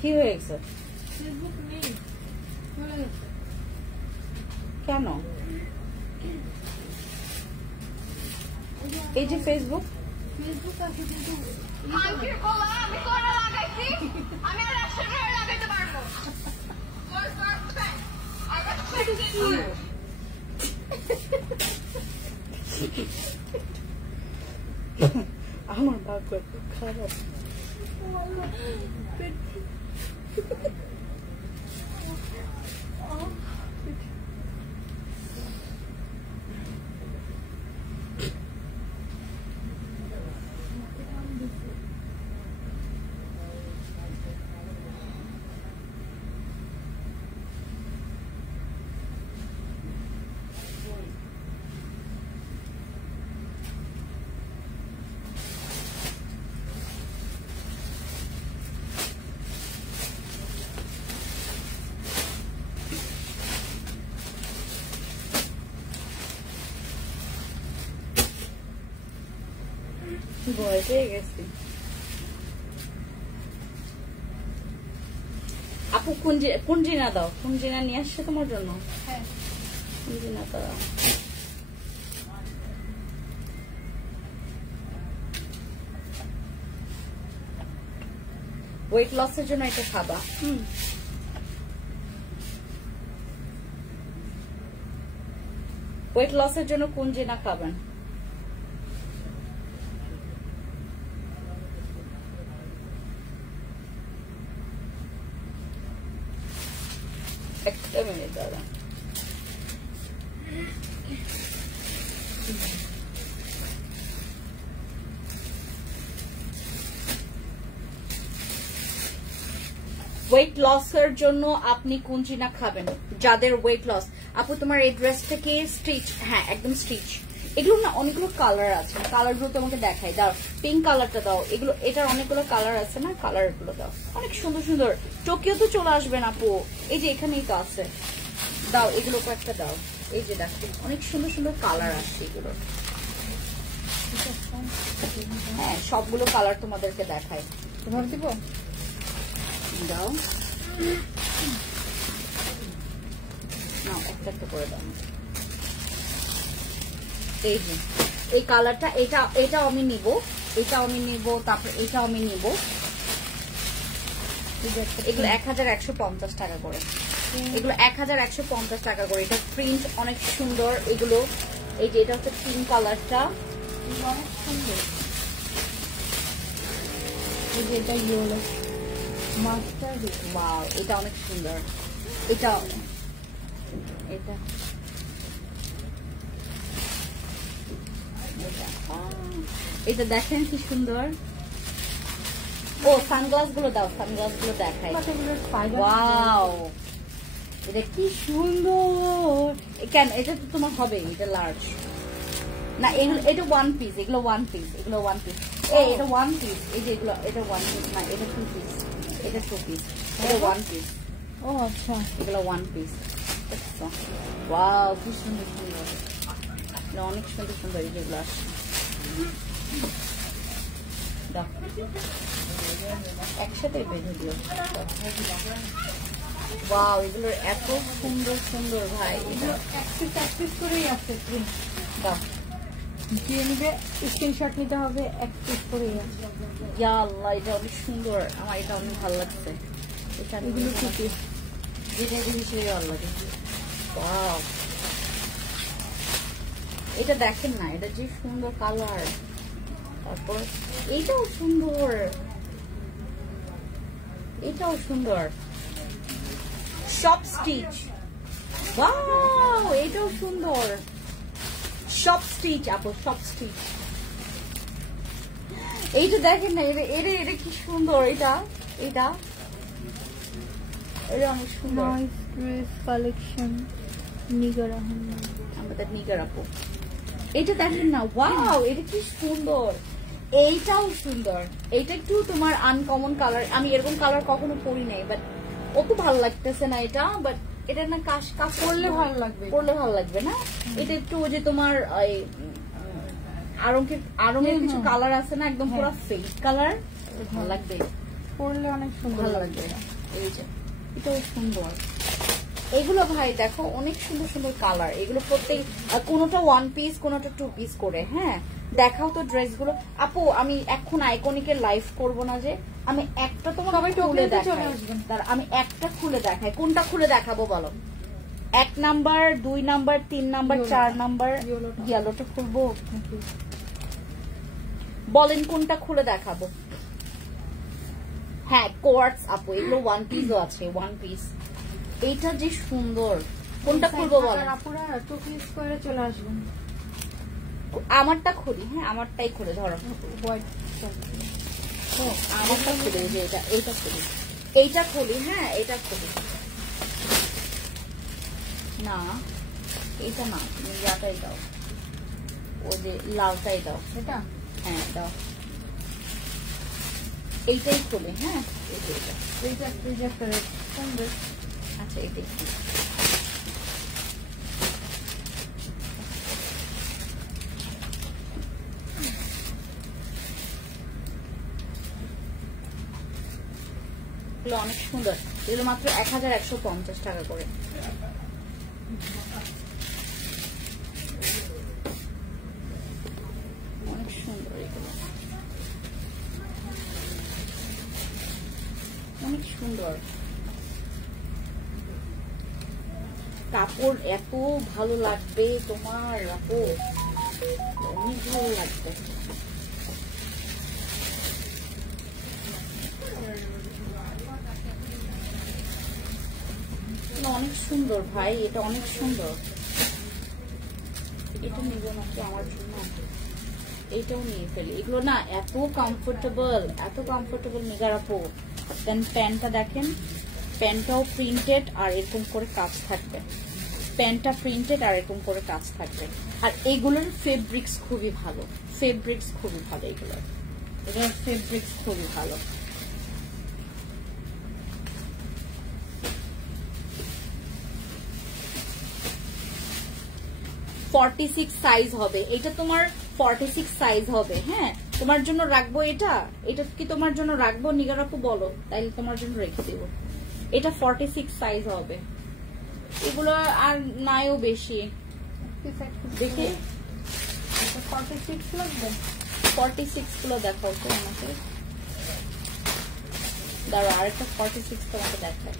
কি হয়ে গেছে? ফেসবুক নেই, চলে গেছে। কেন? এই যে ফেসবুক ফেসবুক আছে কিন্তু আমি কোন লাগাইছি আমি আর 100 টাকা লাগাইতে পারবো ফর পারফেক্ট আই আমার ভাগ্য খারাপ ভয় পেয়ে গেছি। আপু কুঞ্জিনা দাও, কুঞ্জিনা নিয়ে আসছে তোমার জন্য। হ্যাঁ কুঞ্জিনা দাও। ওয়েট লসের জন্য এটা খাবা। ওয়েট লসের জন্য কুঞ্জিনা খাবেন। একটা মিনিট দাদা। ওয়েট লসের জন্য আপনি কুঞ্চিনা খাবেন যাদের ওয়েট লস। আপু তোমার এই ড্রেস থেকে স্টিচ, হ্যাঁ একদম স্টিচ। এগুলো না অনেকগুলো কালার আছে, কালার গুলো তোমাকে দেখাই। দাও পিঙ্ক কালারটা দাও, এগুলো এটার অনেকগুলো কালার আছে না, কালার গুলো দাও। অনেক সুন্দর সুন্দর। টোকিও তো চলে আসবেন আপু, এই যে এখানেই তো আছে। দাও এগুলো কয়েকটা দাও। এই যে দেখো অনেক সুন্দর সুন্দর কালার আসছে এগুলো। হ্যাঁ সবগুলো কালার তোমাদেরকে দেখাই। ধর দিব দাও না, একটা একটা করে দাও। এই যে এই কালারটা, এটাও আমি নিব, এটাও আমি নিব, তারপর এটাও আমি নিব। এগুলো 1150 টাকা করে, এগুলো 1150 টাকা করে। এটা প্রিন্ট অনেক সুন্দর এগুলো। এই যে এটা হচ্ছে পিঙ্ক কালারটা, অনেক সুন্দর। এই যে এটা ইয়েলো মাস্টার্ড, ওয়াও এটা অনেক সুন্দর। এটা এটা এটা দেখেন কি সুন্দর। ও সানগ্লাস গুলো দাও, সানগ্লাস গুলো দেখাই। ওয়াও এটা কি সুন্দর। কেন এটা তো তোমার হবে, এটা লার্জ না, এগুলো এটা ওয়ান পিস, এগুলো ওয়ান পিস, এগুলো ওয়ান পিস। এটা ওয়ান পিস, এই যে এগুলো এটা ওয়ান পিস না, এটা টু পিস, এটা টু পিস, এটা ওয়ান পিস। ও আচ্ছা, এগুলো ওয়ান পিস। ওয়াও কি সুন্দর সুন্দর, অনেক সুন্দর সুন্দর এই যেগুলো আসছে। একসাথে বেঁধে দিও। ওয়াও এগুলো এত সুন্দর সুন্দর ভাই। এগুলো এক পিস করেই আছে প্রিন্ট। দাও যে নিবে স্ক্রিনশট নিতে হবে, এক পিস করেই আছে। ইয়া আল্লাহ এটা অনেক সুন্দর, আমার এটা অনেক ভালো লাগছে। এটা এগুলো টু পিস, যেটা জিনিসের ভালো লাগে। ওয়াও এটা দেখেন না, এটা যে সুন্দর কালার। তারপর এটাও সুন্দর, এটাও সুন্দর। শপ স্টিচ, ওয়াও এটাও সুন্দর। শপ স্টিচ আপু, শপ স্টিচ। এইটা দেখেন না, এটা এটা এটা কি সুন্দর। এটা এটা এটা অনেক সুন্দর। Nice dress collection Nigar Ahmed, আমাদের নিগার আপু। এটা দেখেন না, ওয়াও এটা কি সুন্দর। এইটাও সুন্দর। এইটা একটু তোমার আনকমন কালার, আমি এরকম কালার কখনো পরি নাই, বাট অত ভালো লাগতেছে না এটা। বাট এটা না কাশ পরলে ভালো লাগবে, পরলে ভালো লাগবে না। এটা একটু ওই যে তোমার আরঙের কিছু কালার আছে না, একদম পুরো ফেস কালার, ভালো লাগবে, পরলে অনেক সুন্দর ভালো লাগবে। এই যে এটাও সুন্দর। এগুলো ভাই দেখো অনেক সুন্দর সুন্দর কালার। এগুলো প্রত্যেক কোনোটা ওয়ান পিস, কোনোটা টু পিস করে। হ্যাঁ দেখাও তো ড্রেসগুলো আপু। আমি এখন আইকনিকের লাইভ করব না, যে আমি একটা তোমার সবাই খুলে টোকেনতে চলে দেখাই। আসবেন। আমি একটা খুলে দেখাই। কোনটা খুলে দেখাবো বলো? 1 নাম্বার, 2 নাম্বার, 3 নাম্বার, 4 নাম্বার? ইয়েলোটা খুলবো। বলেন কোনটা খুলে দেখাবো? হ্যাঁ কোয়ার্টস আপু, এগুলো ওয়ান পিসও আছে। ওয়ান পিস এইটা যে সুন্দর, কোনটা খুলবো বলেন? আপুরা টোকেন স্কয়ারে চলে আসবেন। আমারটা খুলি। হ্যাঁ আমারটাই খুলে ধরো। হোয়াইট আমারটা খুলি, যে এটা, এইটা খুলি, এইটা খুলি। হ্যাঁ এটা খুলি না, এইটা না, তুমি ইয়াটাই দাও, ও যে লালটাই দাও। এটা হ্যাঁ দাও, এইটাই খুলি। হ্যাঁ এইটা একটা রেড সুন্দর। আচ্ছা এটাই খুলি। এগুলো অনেক সুন্দর। এগুলো মাত্র 1150 টাকা করে। অনেক সুন্দর এগুলো, অনেক সুন্দর কাপড়। এত ভালো লাগবে তোমার আপু, অনেক ভালো লাগবে। অনেক সুন্দর ভাই, এটা অনেক সুন্দর। এটা নিব নাকি আমার জন্য? এইটাও নিয়ে ফেলি। এগুলো না এত কমফোর্টেবল, এত কমফোর্টেবল নিগার আপু। দেন প্যান্টটা দেখেন, প্যান্টটাও প্রিন্টেড আর এরকম করে কাজ থাকবে। প্যান্টটা প্রিন্টেড আর এরকম করে কাজ থাকবে। আর এগুলোর ফেব্রিক্স খুবই ভালো, ফেব্রিক্স খুবই ভালো। এগুলোর ফেব্রিক্স খুবই ভালো। $46 সাইজ হবে এটা, তোমার 46 সাইজ হবে। হ্যাঁ তোমার জন্য রাখবো এটা। এটা কি তোমার জন্য রাখবো নিগার আপু বলো? তাইলে তোমার জন্য রেখে দেব। এটা 46 সাইজ হবে। এগুলো আর নাইও বেশি দেখে। 46 লাগবে। 46 গুলো দেখাও তো আমাকে। দাঁড়ো আরেকটা 46 তোমাকে দেখায়।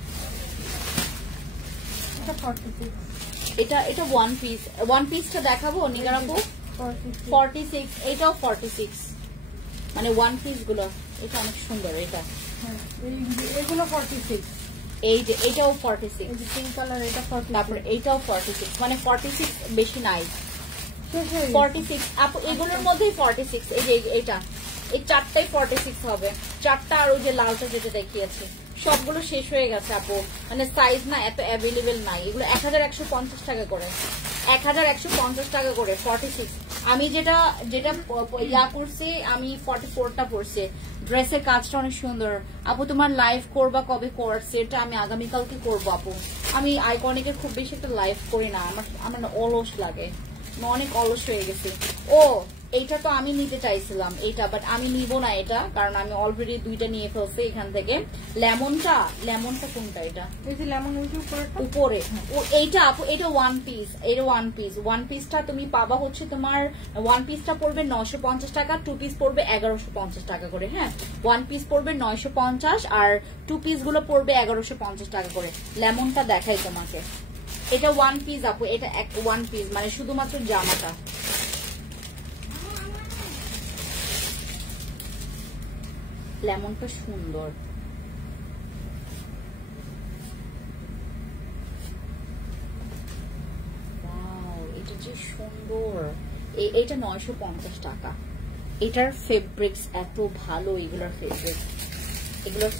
এটা 46। এটা ওয়ান পিস। ওয়ান পিসটা দেখাবো নিগার আপু? 46। এটাও 46, মানে ওয়ান পিস গুলো। এটা অনেক সুন্দর। এটা এগুলো 46। এই যে এটাও 46, এই যে পিঙ্ক কালার, এটা 46। তারপরে এইটাও 46, মানে 46 বেশি নাই। 46 আপু এগুলোর মধ্যেই 46। এই যে এইটা, এই চারটাই 46 হবে। চারটা আর ওই যে লালটা যেটা দেখিয়েছি সবগুলো শেষ হয়ে গেছে আপু। মানে সাইজ না এত অ্যাভেলেবেল নাই। এগুলো 1150 টাকা করে, 1150 টাকা করে 46। আমি যেটা ইয়া করছি, আমি 44টা পরছি। ড্রেসের কাজটা অনেক সুন্দর আপু। তোমার লাইভ করবা কবে? করছে এটা আমি আগামীকালকে করবো আপু। আমি আইকনিকে খুব বেশি একটা লাইভ করি না, আমার অলস লাগে, অনেক অলস হয়ে গেছে। ও এইটা তো আমি নিতে চাইছিলাম এইটা, বাট আমি নিব না এটা, কারণ আমি অলরেডি দুইটা নিয়ে ফেলছি এখান থেকে। লেমনটা কোনটা? এটা এই যে লেমন উপরে। ও এইটা আপু, এটা ওয়ান পিস। এটা ওয়ান পিস। ওয়ান পিসটা তুমি পাবা হচ্ছে তোমার, ওয়ান পিসটা পড়বে 950 টাকা, টু পিস পড়বে 1150 টাকা করে। হ্যাঁ ওয়ান পিস পড়বে 950 আর টু পিস গুলো পড়বে 1150 টাকা করে। লেমনটা দেখাই তোমাকে। এটা ওয়ান পিস আপু, এটা ওয়ান পিস, মানে শুধুমাত্র জামাটা। লেমনটা সুন্দর। এটা যে সুন্দর। এইটা 950 টাকা। এটার ফেব্রিক্স এত ভালো, এগুলোর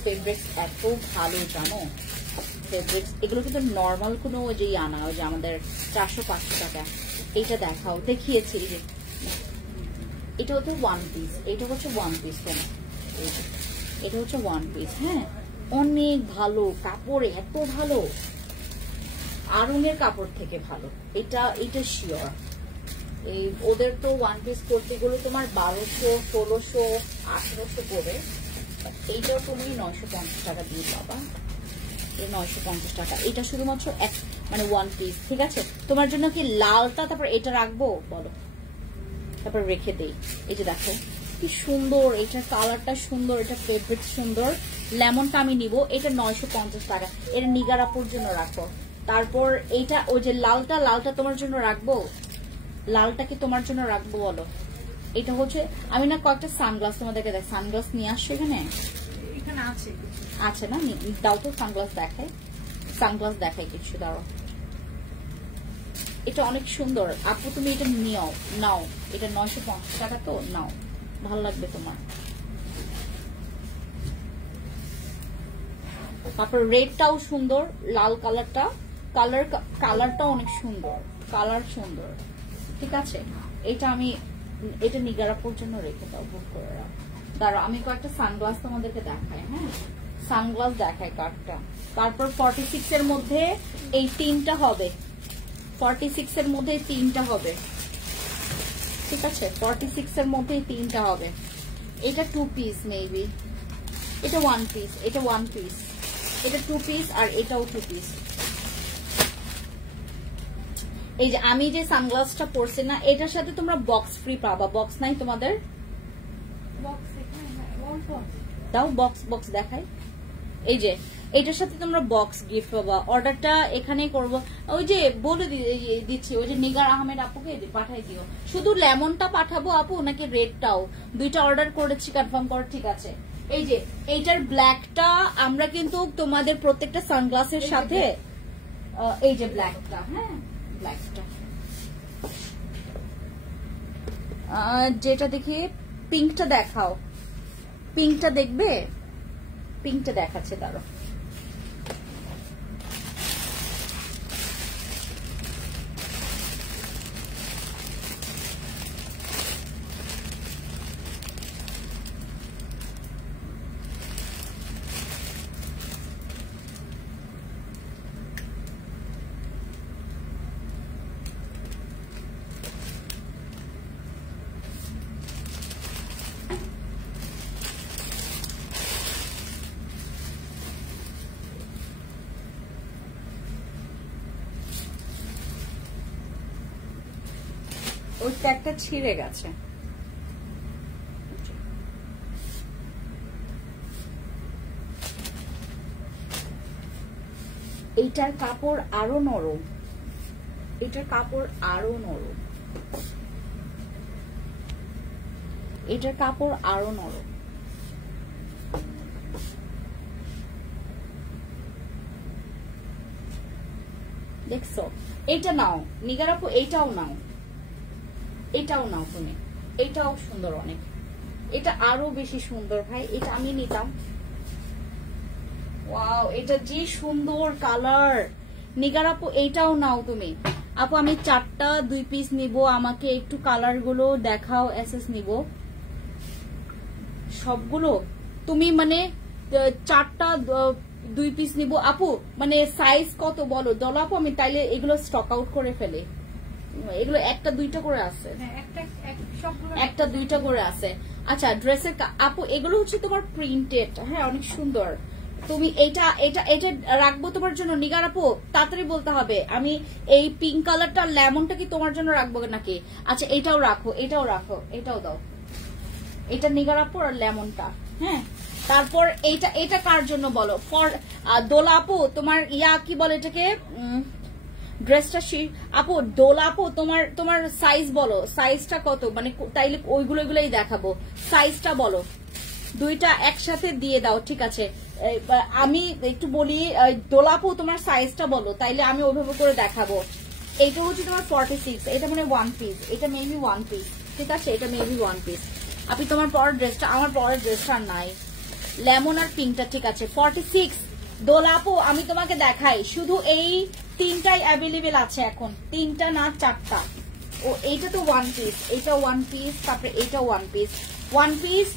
ফেব্রিক্স এত ভালো জানো। ফেব্রিক্স এগুলো কিন্তু নর্মাল কোনো ওই যে আনা, ওই যে আমাদের 400-500 টাকা। এইটা দেখাও, দেখিয়েছি। এটা হচ্ছে ওয়ান পিস। এটা হচ্ছে ওয়ান পিস। তোমার এটা হচ্ছে ওয়ান পিস। হ্যাঁ অনেক ভালো কাপড়, এত ভালো, আরঙের কাপড় থেকে ভালো। এটা শিওর। এই ওদের তো ওয়ান পিস করতে গেলে তোমার 1200, 1600, 1800 পড়ে। এইটাও তুমি 950 টাকা দিয়ে পাবা। 950 টাকা। এটা শুধুমাত্র মানে ওয়ান পিস। ঠিক আছে তোমার জন্য কি লালটা, তারপর এটা রাখবো বলো? তারপর রেখে দেই। এই যে দেখো কি সুন্দর, এটার কালারটা সুন্দর, এটা ফেব্রিক সুন্দর। লেমনটা আমি নিব, এটা 950 টাকা। এটা নিগারাপুর জন্য রাখো। তারপর এইটা ওই যে লালটা তোমার জন্য রাখবো। লালটা কি তোমার জন্য রাখবো বলো? এটা হচ্ছে আমি না কয়েকটা সানগ্লাস তোমাদেরকে দেখ, সানগ্লাস নিয়ে আসছো এখানে? এখানে আছে আছে না, দাও তো সানগ্লাস দেখাই। সানগ্লাস দেখাই কিছু, দাও। এটা অনেক সুন্দর আপু, তুমি এটা নাও। এটা 950 টাকা তো, নাও, ভালো লাগবে তোমার। তারপর রেডটাও সুন্দর, লাল কালারটা অনেক সুন্দর, কালার সুন্দর। ঠিক আছে, এটা নিগারাপুর জন্য রেখে দাও, বুক করে রাখ। দাঁড়াও আমি কয়েকটা সানগ্লাস তোমাদেরকে দেখাই। হ্যাঁ, সানগ্লাস দেখাই কয়েকটা। তারপর 46 এর মধ্যে এই 3টা হবে, 46 এর মধ্যে 3টা হবে। ঠিক আছে, 46 এর মধ্যে 3টা হবে। এটা 2 পিস মেবি, এটা 1 পিস, এটা 1 পিস, এটা 2 পিস, আর এটাও 2 পিস। এই যে আমি যে সানগ্লাসটা পরছি না, এটার সাথে তোমরা বক্স ফ্রি পাবা। বক্স নাই তোমাদের? দাও বক্স দেখাই। এই যে এটার সাথে তোমরা বক্স গিফট পাবা। অর্ডারটা এখানে করব, ওই যে বলে দিচ্ছি, ওই যে নিগার আহমেদ আপুকে পাঠাই দিও। শুধু লেমনটা পাঠাবো আপু নাকি রেডটাও? 2টা অর্ডার করেছি, কনফার্ম কর। ঠিক আছে, এই যে এইটার ব্ল্যাকটা আমরা কিন্তু তোমাদের প্রত্যেকটা সানগ্লাসের সাথে, এই যে ব্ল্যাকটা, হ্যাঁ ব্ল্যাকটা, যেটা দেখি পিঙ্কটা দেখাও। পিঙ্কটা দেখবে? পিঙ্কটা দেখাচ্ছে, দাঁড়ো। ওই ট্যাগটা ছিঁড়ে গেছে। এইটার কাপড় আরো নরম, এটার কাপড় আরো নরম, এটার কাপড় আরো নরম। দেখছো? এটা নাও নিগারাপু, এইটাও নাও, এটাও নাও তুমি, এটাও সুন্দর অনেক। এটা আরো বেশি সুন্দর ভাই, এটা আমি নিতাম। ওয়াও, এটা যে সুন্দর কালার। নিগার আপু এইটাও নাও তুমি। আপু আমি 4টা 2 পিস নিব, আমাকে একটু কালার গুলো দেখাও। এসএস নিব সবগুলো। তুমি মানে 4টা 2 পিস নিব আপু, মানে সাইজ কত বলো দল আপু, আমি তাইলে এগুলো স্টক আউট করে ফেলে। এগুলো 1টা 2টা করে আছে, 1টা 2টা করে আছে। আচ্ছা ড্রেসের আপু এগুলো হচ্ছে তোমার প্রিন্টেড, হ্যাঁ অনেক সুন্দর। তুমি এটা এটা এটা রাখবো তোমার জন্য নিগার আপু, তাড়াতাড়ি বলতে হবে। আমি এই পিঙ্ক কালারটা লেমনটা কি তোমার জন্য রাখবো নাকি? আচ্ছা এটাও রাখো, এটাও রাখো, এটাও দাও। এটা নিগার আপু আর লেমনটা, হ্যাঁ। তারপর এইটা, এটা কার জন্য বলো? ফর দোলা আপু তোমার ইয়া কি বলে এটাকে, ড্রেসটা আপু দোলা আপু তোমার সাইজ বলো, সাইজটা কত, মানে তাইলে ওইগুলোই দেখাবো। সাইজটা বলো, 2টা একসাথে দিয়ে দাও। ঠিক আছে, আমি একটু বলি দোলাপু তোমার সাইজটা বলো, তাইলে আমি ওইভাবে করে দেখাবো। এইটা হচ্ছে তোমার 46, এটা মানে 1 পিস, এটা মেবি 1 পিস। ঠিক আছে, এটা মেবি 1 পিস। আপনি তোমার পরের ড্রেসটা, আমার পরের ড্রেসটা নাই, লেমন আর পিঙ্কটা। ঠিক আছে 46 দোলাপু, আমি তোমাকে দেখাই, শুধু এই 3টাই অ্যাভেলেবেল আছে এখন, 3টা না 4টা। ও এইটা তো 1 পিস, এটা 1 পিস, তারপরে এটা 1 পিস, 1 পিস।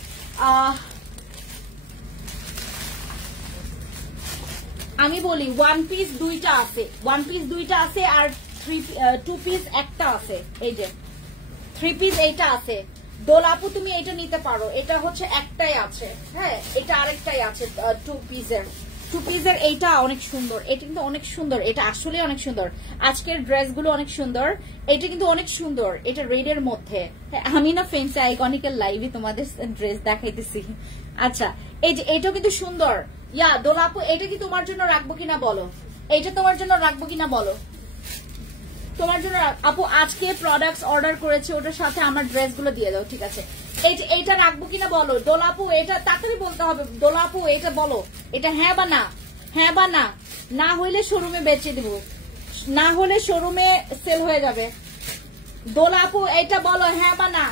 আমি বলি 1 পিস 2টা আছে, 1 পিস 2টা আছে, আর 2 পিস একটা আছে। এই যে 3 পিস এইটা আছে। দোলাপু তুমি এটা নিতে পারো, এটা হচ্ছে একটাই আছে, হ্যাঁ এটা আরেকটাই আছে 2 পিসের। টু পিসের এইটা অনেক সুন্দর, এটা কিন্তু অনেক সুন্দর, এটা আসলে অনেক সুন্দর। আজকের ড্রেসগুলো অনেক সুন্দর, এটা কিন্তু অনেক সুন্দর, এটা রেডের মধ্যে। আমি না ফেন্সি আইকনিক্যাল লাইভে তোমাদের ড্রেস দেখাইতেছি। আচ্ছা এই যে এটাও কিন্তু সুন্দর। ইয়া দোলাপু, এটা কি তোমার জন্য রাখবো কিনা বলো, এটা তোমার জন্য রাখবো কিনা বলো, তোমার জন্য আপু আজকে প্রোডাক্টস অর্ডার করেছে, ওটার সাথে আমার ড্রেসগুলো দিয়ে দাও, ঠিক আছে? এইটা রাখবো কিনা বলো দোলাপু, এটা তাড়াতাড়ি বলতে হবে দোলাপু, এটা বলো, এটা হ্যাঁ বা না, হ্যাঁ বা না, না হইলে শোরুমে বেচে দিব, না হলে শোরুমে সেল হয়ে যাবে। দোলাপু এটা বলো হ্যাঁ বা না।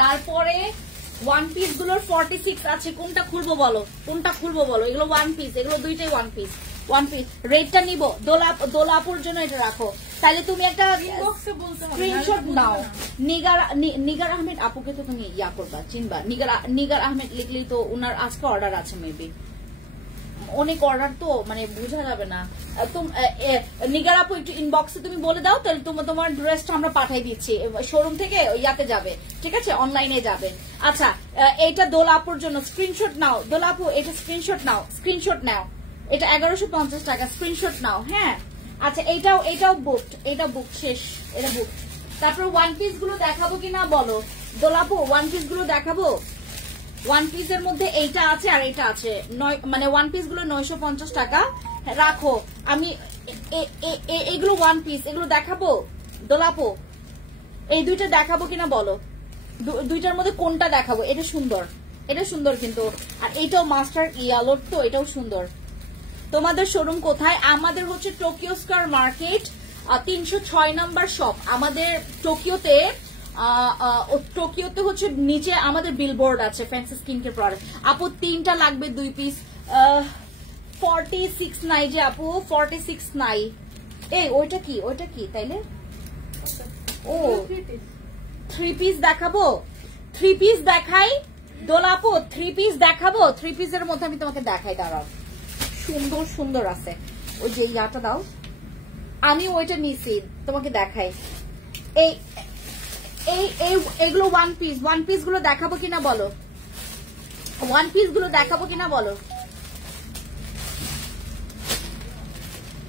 তারপরে ওয়ান পিস গুলোর 46 আছে, কোনটা খুলবো বলো, কোনটা খুলবো বলো? এগুলো ওয়ান পিস, এগুলো দুইটাই ওয়ান পিস, ওয়ান পিস। রেটটা নিব, দোলাপুর জন্য এটা রাখো। তাহলে তুমি একটা স্ক্রিনশট নাও। নিগার আহমেদ আপুকে তো তুমি ইয়া করবা, চিনবা? নিগার আহমেদ লিখলেই তো উনার আজকে অর্ডার আছে, মেবি অনেক অর্ডার তো মানে বোঝা যাবে না। নিগার আপু একটু ইনবক্সে তুমি বলে দাও, তাহলে তোমার ড্রেসটা আমরা পাঠাই দিচ্ছি, শোরুম থেকে ইয়াতে যাবে, ঠিক আছে? অনলাইনে যাবে। আচ্ছা এইটা দোলাপুর জন্য স্ক্রিনশট নাও, দোলাপু এটা স্ক্রিনশট নাও, স্ক্রিনশট নাও, এটা 1150 টাকা, স্ক্রিনশট নাও। হ্যাঁ আচ্ছা এটাও বুকড, এটা বুক শেষ, এটা বুক। তারপর ওয়ান পিস গুলো দেখাবো কিনা বলো দোলাপু, ওয়ান পিস গুলো দেখাবো। ওয়ান পিসের মধ্যে এইটা আছে আর এইটা আছে, মানে ওয়ান পিস গুলো 950 টাকা রাখো। আমি এগুলো ওয়ান পিস, এগুলো দেখাবো দোলাপু, এই দুইটা দেখাবো কিনা বলো, দুইটার মধ্যে কোনটা দেখাবো? এটা সুন্দর, এটা সুন্দর কিন্তু, আর এইটাও মাস্টার ইয়ালোর তো, এটাও সুন্দর। তোমাদের শোরুম কোথায়? আমাদের হচ্ছে টোকিও স্কয়ার মার্কেট 306 নম্বর শপ আমাদের টোকিওতে। টোকিওতে হচ্ছে নিচে আমাদের বিলবোর্ড আছে ফ্যান্সি স্কিন কেয়ার প্রোডাক্ট। আপু তিনটা লাগবে 2 পিস। 46 নাই যে আপু, 46 নাই। এই ওইটা কি তাইলে? ও 3 পিস দেখাবো, 3 পিস দেখাই দোলাপু, 3 পিস দেখাবো। 3 পিসের মধ্যে আমি তোমাকে দেখাই, দাঁড়াও, সুন্দর সুন্দর আছে। ওই যে ইয়াটা দাও, আমি ওইটা নিছি, তোমাকে দেখাই। এইগুলো ওয়ান পিস গুলো দেখাবো কিনা বলো, ওয়ান পিস গুলো দেখাবো কিনা বলো।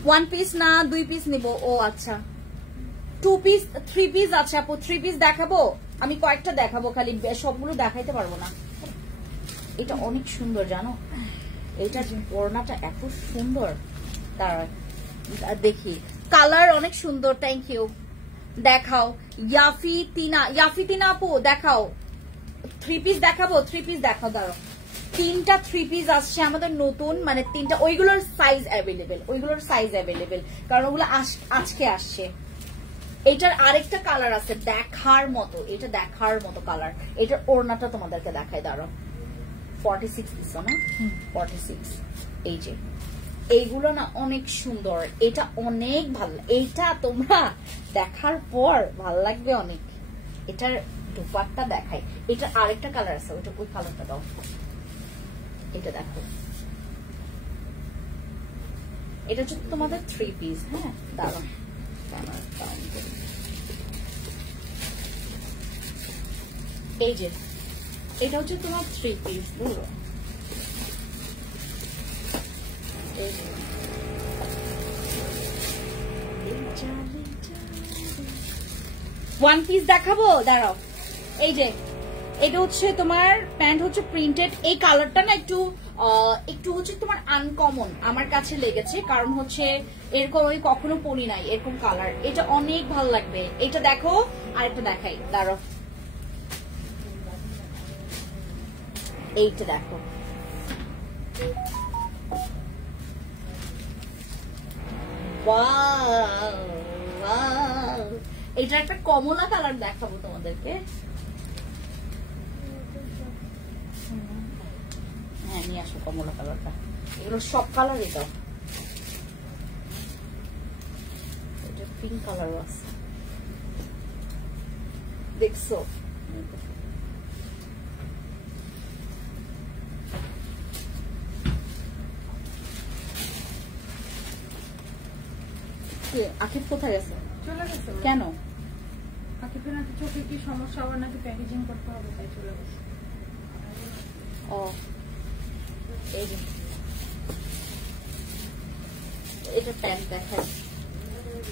ওয়ান পিস না 2 পিস নিব? ও আচ্ছা 2 পিস, 3 পিস আছে আপু, 3 পিস দেখাবো। আমি কয়েকটা দেখাবো, খালি সবগুলো দেখাইতে পারবো না। এটা অনেক সুন্দর জানো, এইটা ওড়নাটা এত সুন্দর, দাঁড়া দেখি, কালার অনেক সুন্দর। Thank you. দেখাও ইয়াফি তিনা আপু, দেখাও 3 পিস দেখাবো, 3 পিস দেখাও, দাঁড়াও। 3টা 3 পিস আসছে আমাদের নতুন, মানে 3টা, ওইগুলোর সাইজ অ্যাভেলেবেল, কারণ ওগুলো আজকে আসছে। এটার আরেকটা কালার আছে দেখার মতো, এটা দেখার মতো কালার। এটার ওড়নাটা তোমাদেরকে দেখাই, দাঁড়াও। 46 দিছ না? 46। এই যে এইগুলো না অনেক সুন্দর, এটা অনেক ভালো, এইটা তোমরা দেখার পর ভাল লাগবে অনেক। এটার দুপাট্টা দেখাই, এটার আরেকটা কালার আছে, ওইটা ওই কালারটা দাও। এটা দেখো, এটা হচ্ছে তোমাদের 3 পিস। হ্যাঁ দাঁড়াও, এই যে এটা হচ্ছে তোমার 3 পিস, বুঝলো? ওয়ান পিস দেখাবো, দাঁড়াও। এই যে এটা হচ্ছে তোমার প্যান্ট হচ্ছে প্রিন্টেড, এই কালারটা না একটু হচ্ছে তোমার আনকমন আমার কাছে লেগেছে, কারণ হচ্ছে এরকম আমি কখনো পরি নাই এরকম কালার। এটা অনেক ভালো লাগবে। এটা দেখো, আরেকটা দেখাই, দাঁড়াও। এইটা দেখো, এটা একটা কমলা কালার দেখাবো তোমাদেরকে। হ্যাঁ নিয়ে আসো কমলা কালারটা, এগুলো সব কালারই দাও। এটা পিঙ্ক কালারও আছে, দেখছো? আকিব কোথায় গেছে? চলে গেছে। কেন? আকিবের নাকি চোখে কি সমস্যা, আবার নাকি প্যাকেজিং করতে হবে, তাই চলে গেছে। ও এই যে এটা প্যান্ট দেখায়,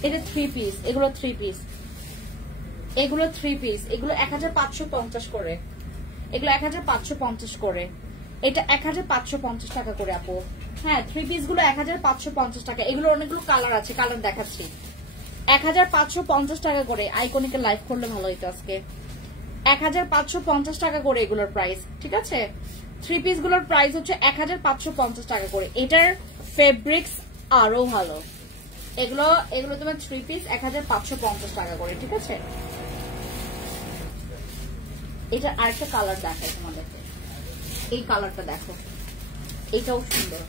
এটা 3 পিস, এগুলো 3 পিস, এগুলো 3 পিস, এগুলো 1550 করে, এগুলো 1550 করে, এটা 1550 টাকা করে আপু। হ্যাঁ 3 পিস গুলো 1550 টাকা। এগুলো অনেকগুলো কালার আছে, কালার দেখাচ্ছি। 1550 টাকা করে। আইকনিকে লাইভ করলে ভালো হইতো আজকে। 1550 টাকা করে এগুলোর প্রাইস, ঠিক আছে। 3 পিস গুলোর প্রাইস হচ্ছে 1550 টাকা করে। এটার ফেব্রিক্স আরো ভালো। এগুলো এগুলো তোমার 3 পিস 1550 টাকা করে, ঠিক আছে। এটা আরেকটা কালার দেখাই তোমাদেরকে, এই কালারটা দেখো, এটাও সুন্দর।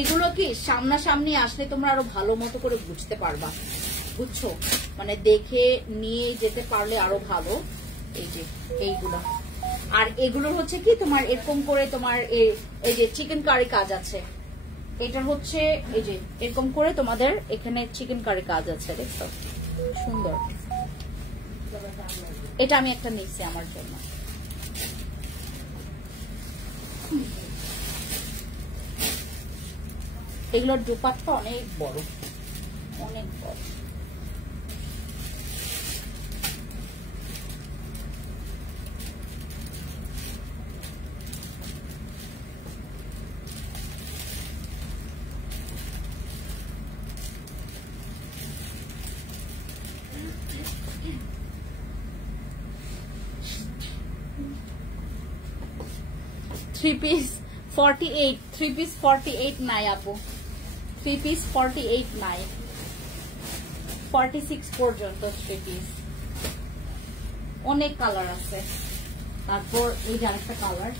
এগুলো কি সামনাসামনি আসলে তোমরা আরো ভালো মতো করে বুঝতে পারবা, বুঝছো, মানে দেখে নিয়ে যেতে পারলে আরো ভালো। এই যে এইগুলো, আর এগুলোর হচ্ছে কি তোমার এরকম করে তোমার এই যে চিকেন কারি কাজ আছে। এটার হচ্ছে এই যে এরকম করে তোমাদের এখানে চিকেন কারি কাজ আছে, দেখছো সুন্দর। এটা আমি একটা নিচ্ছি আমার জন্য। এগুলোর দুপাট্টা অনেক বড়, অনেক বড়। থ্রি পিস 48, 3 পিস 48 নাই আপু, 3 পিস 48 নাই, 46 পর্যন্ত 3 পিস। অনেক কালার আছে। তারপর এই যে আরেকটা কালার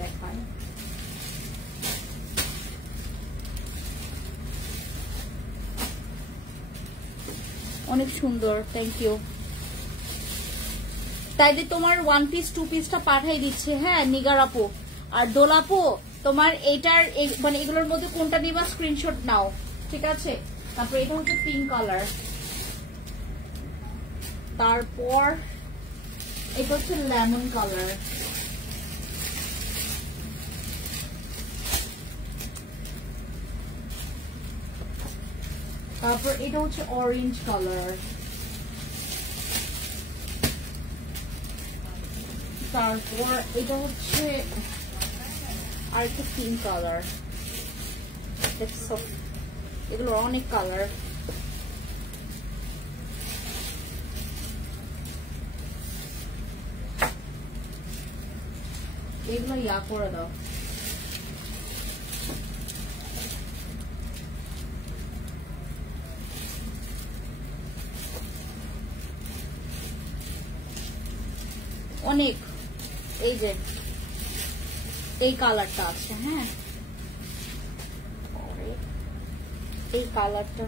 দেখায়, অনেক সুন্দর। Thank you. তাই যে তোমার 1 পিস 2 পিসটা পাঠাই দিচ্ছে। হ্যাঁ নিগার আপু আর দোল আপু, তোমার এইটার মানে এগুলোর মধ্যে কোনটা নিবা স্ক্রিনশট নাও, ঠিক আছে। তারপর এটা হচ্ছে পিঙ্ক কালার, তারপর এটা হচ্ছে লেমন কালার, তারপর এটা হচ্ছে অরেঞ্জ কালার, তারপর এটা হচ্ছে আর একটা পিঙ্ক কালার। দেখছো এগুলো অনেক কালার। এগুলো ইয়া করে দাও। অনেক, এই যে এই কালারটা আছে। হ্যাঁ এই কালারটা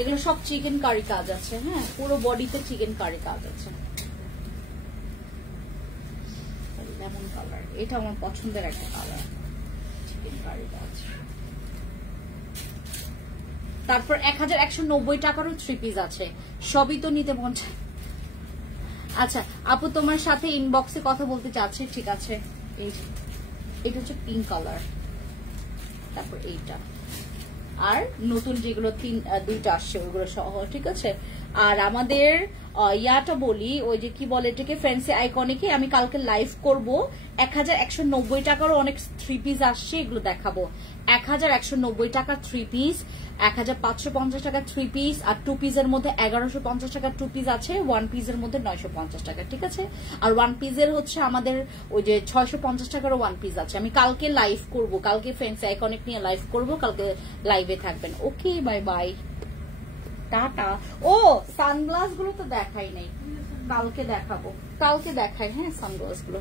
এগুলো সব চিকেন কারি কাজ আছে। হ্যাঁ পুরো বডিতে চিকেন কারি কাজ আছে। লেমন কালার, এটা আমার পছন্দের একটা কালার, চিকেন কারি কাজ। তারপর 1190 টাকারও 3 পিস আছে, সবই তো নিতে মন চায়। আচ্ছা আপু তোমার সাথে ইনবক্সে কথা বলতে চাচ্ছে, ঠিক আছে। এটা হচ্ছে পিঙ্ক কালার, তারপর এইটা, আর নতুন যেগুলো 2টা আসছে ওইগুলো সহ, ঠিক আছে। আর আমাদের ইয়াটা বলি, ওই যে কি বলে এটাকে, ফ্যান্সি আইকনিকে আমি কালকে লাইভ করব। 1190 টাকারও অনেক 3 পিস আসছে, এগুলো দেখাবো। 1190 টাকা 3 পিস, 1550 টাকা 3 পিস, আর 2 পিসের মধ্যে 1150 টাকা 2 পিস আছে, 1 পিসের মধ্যে 950 টাকা, ঠিক আছে। আর 1 পিসের হচ্ছে আমাদের ওই যে 650 টাকারও 1 পিস আছে। আমি কালকে লাইভ করব, কালকে ফ্যান্সি আইকনিক নিয়ে লাইভ করব, কালকে লাইভে থাকবেন। ওকে বাই বাই, টাটা। ও সানগ্লাস গুলো তো দেখাই নাই, কালকে দেখাবো, কালকে দেখাই। হ্যাঁ সানগ্লাস গুলো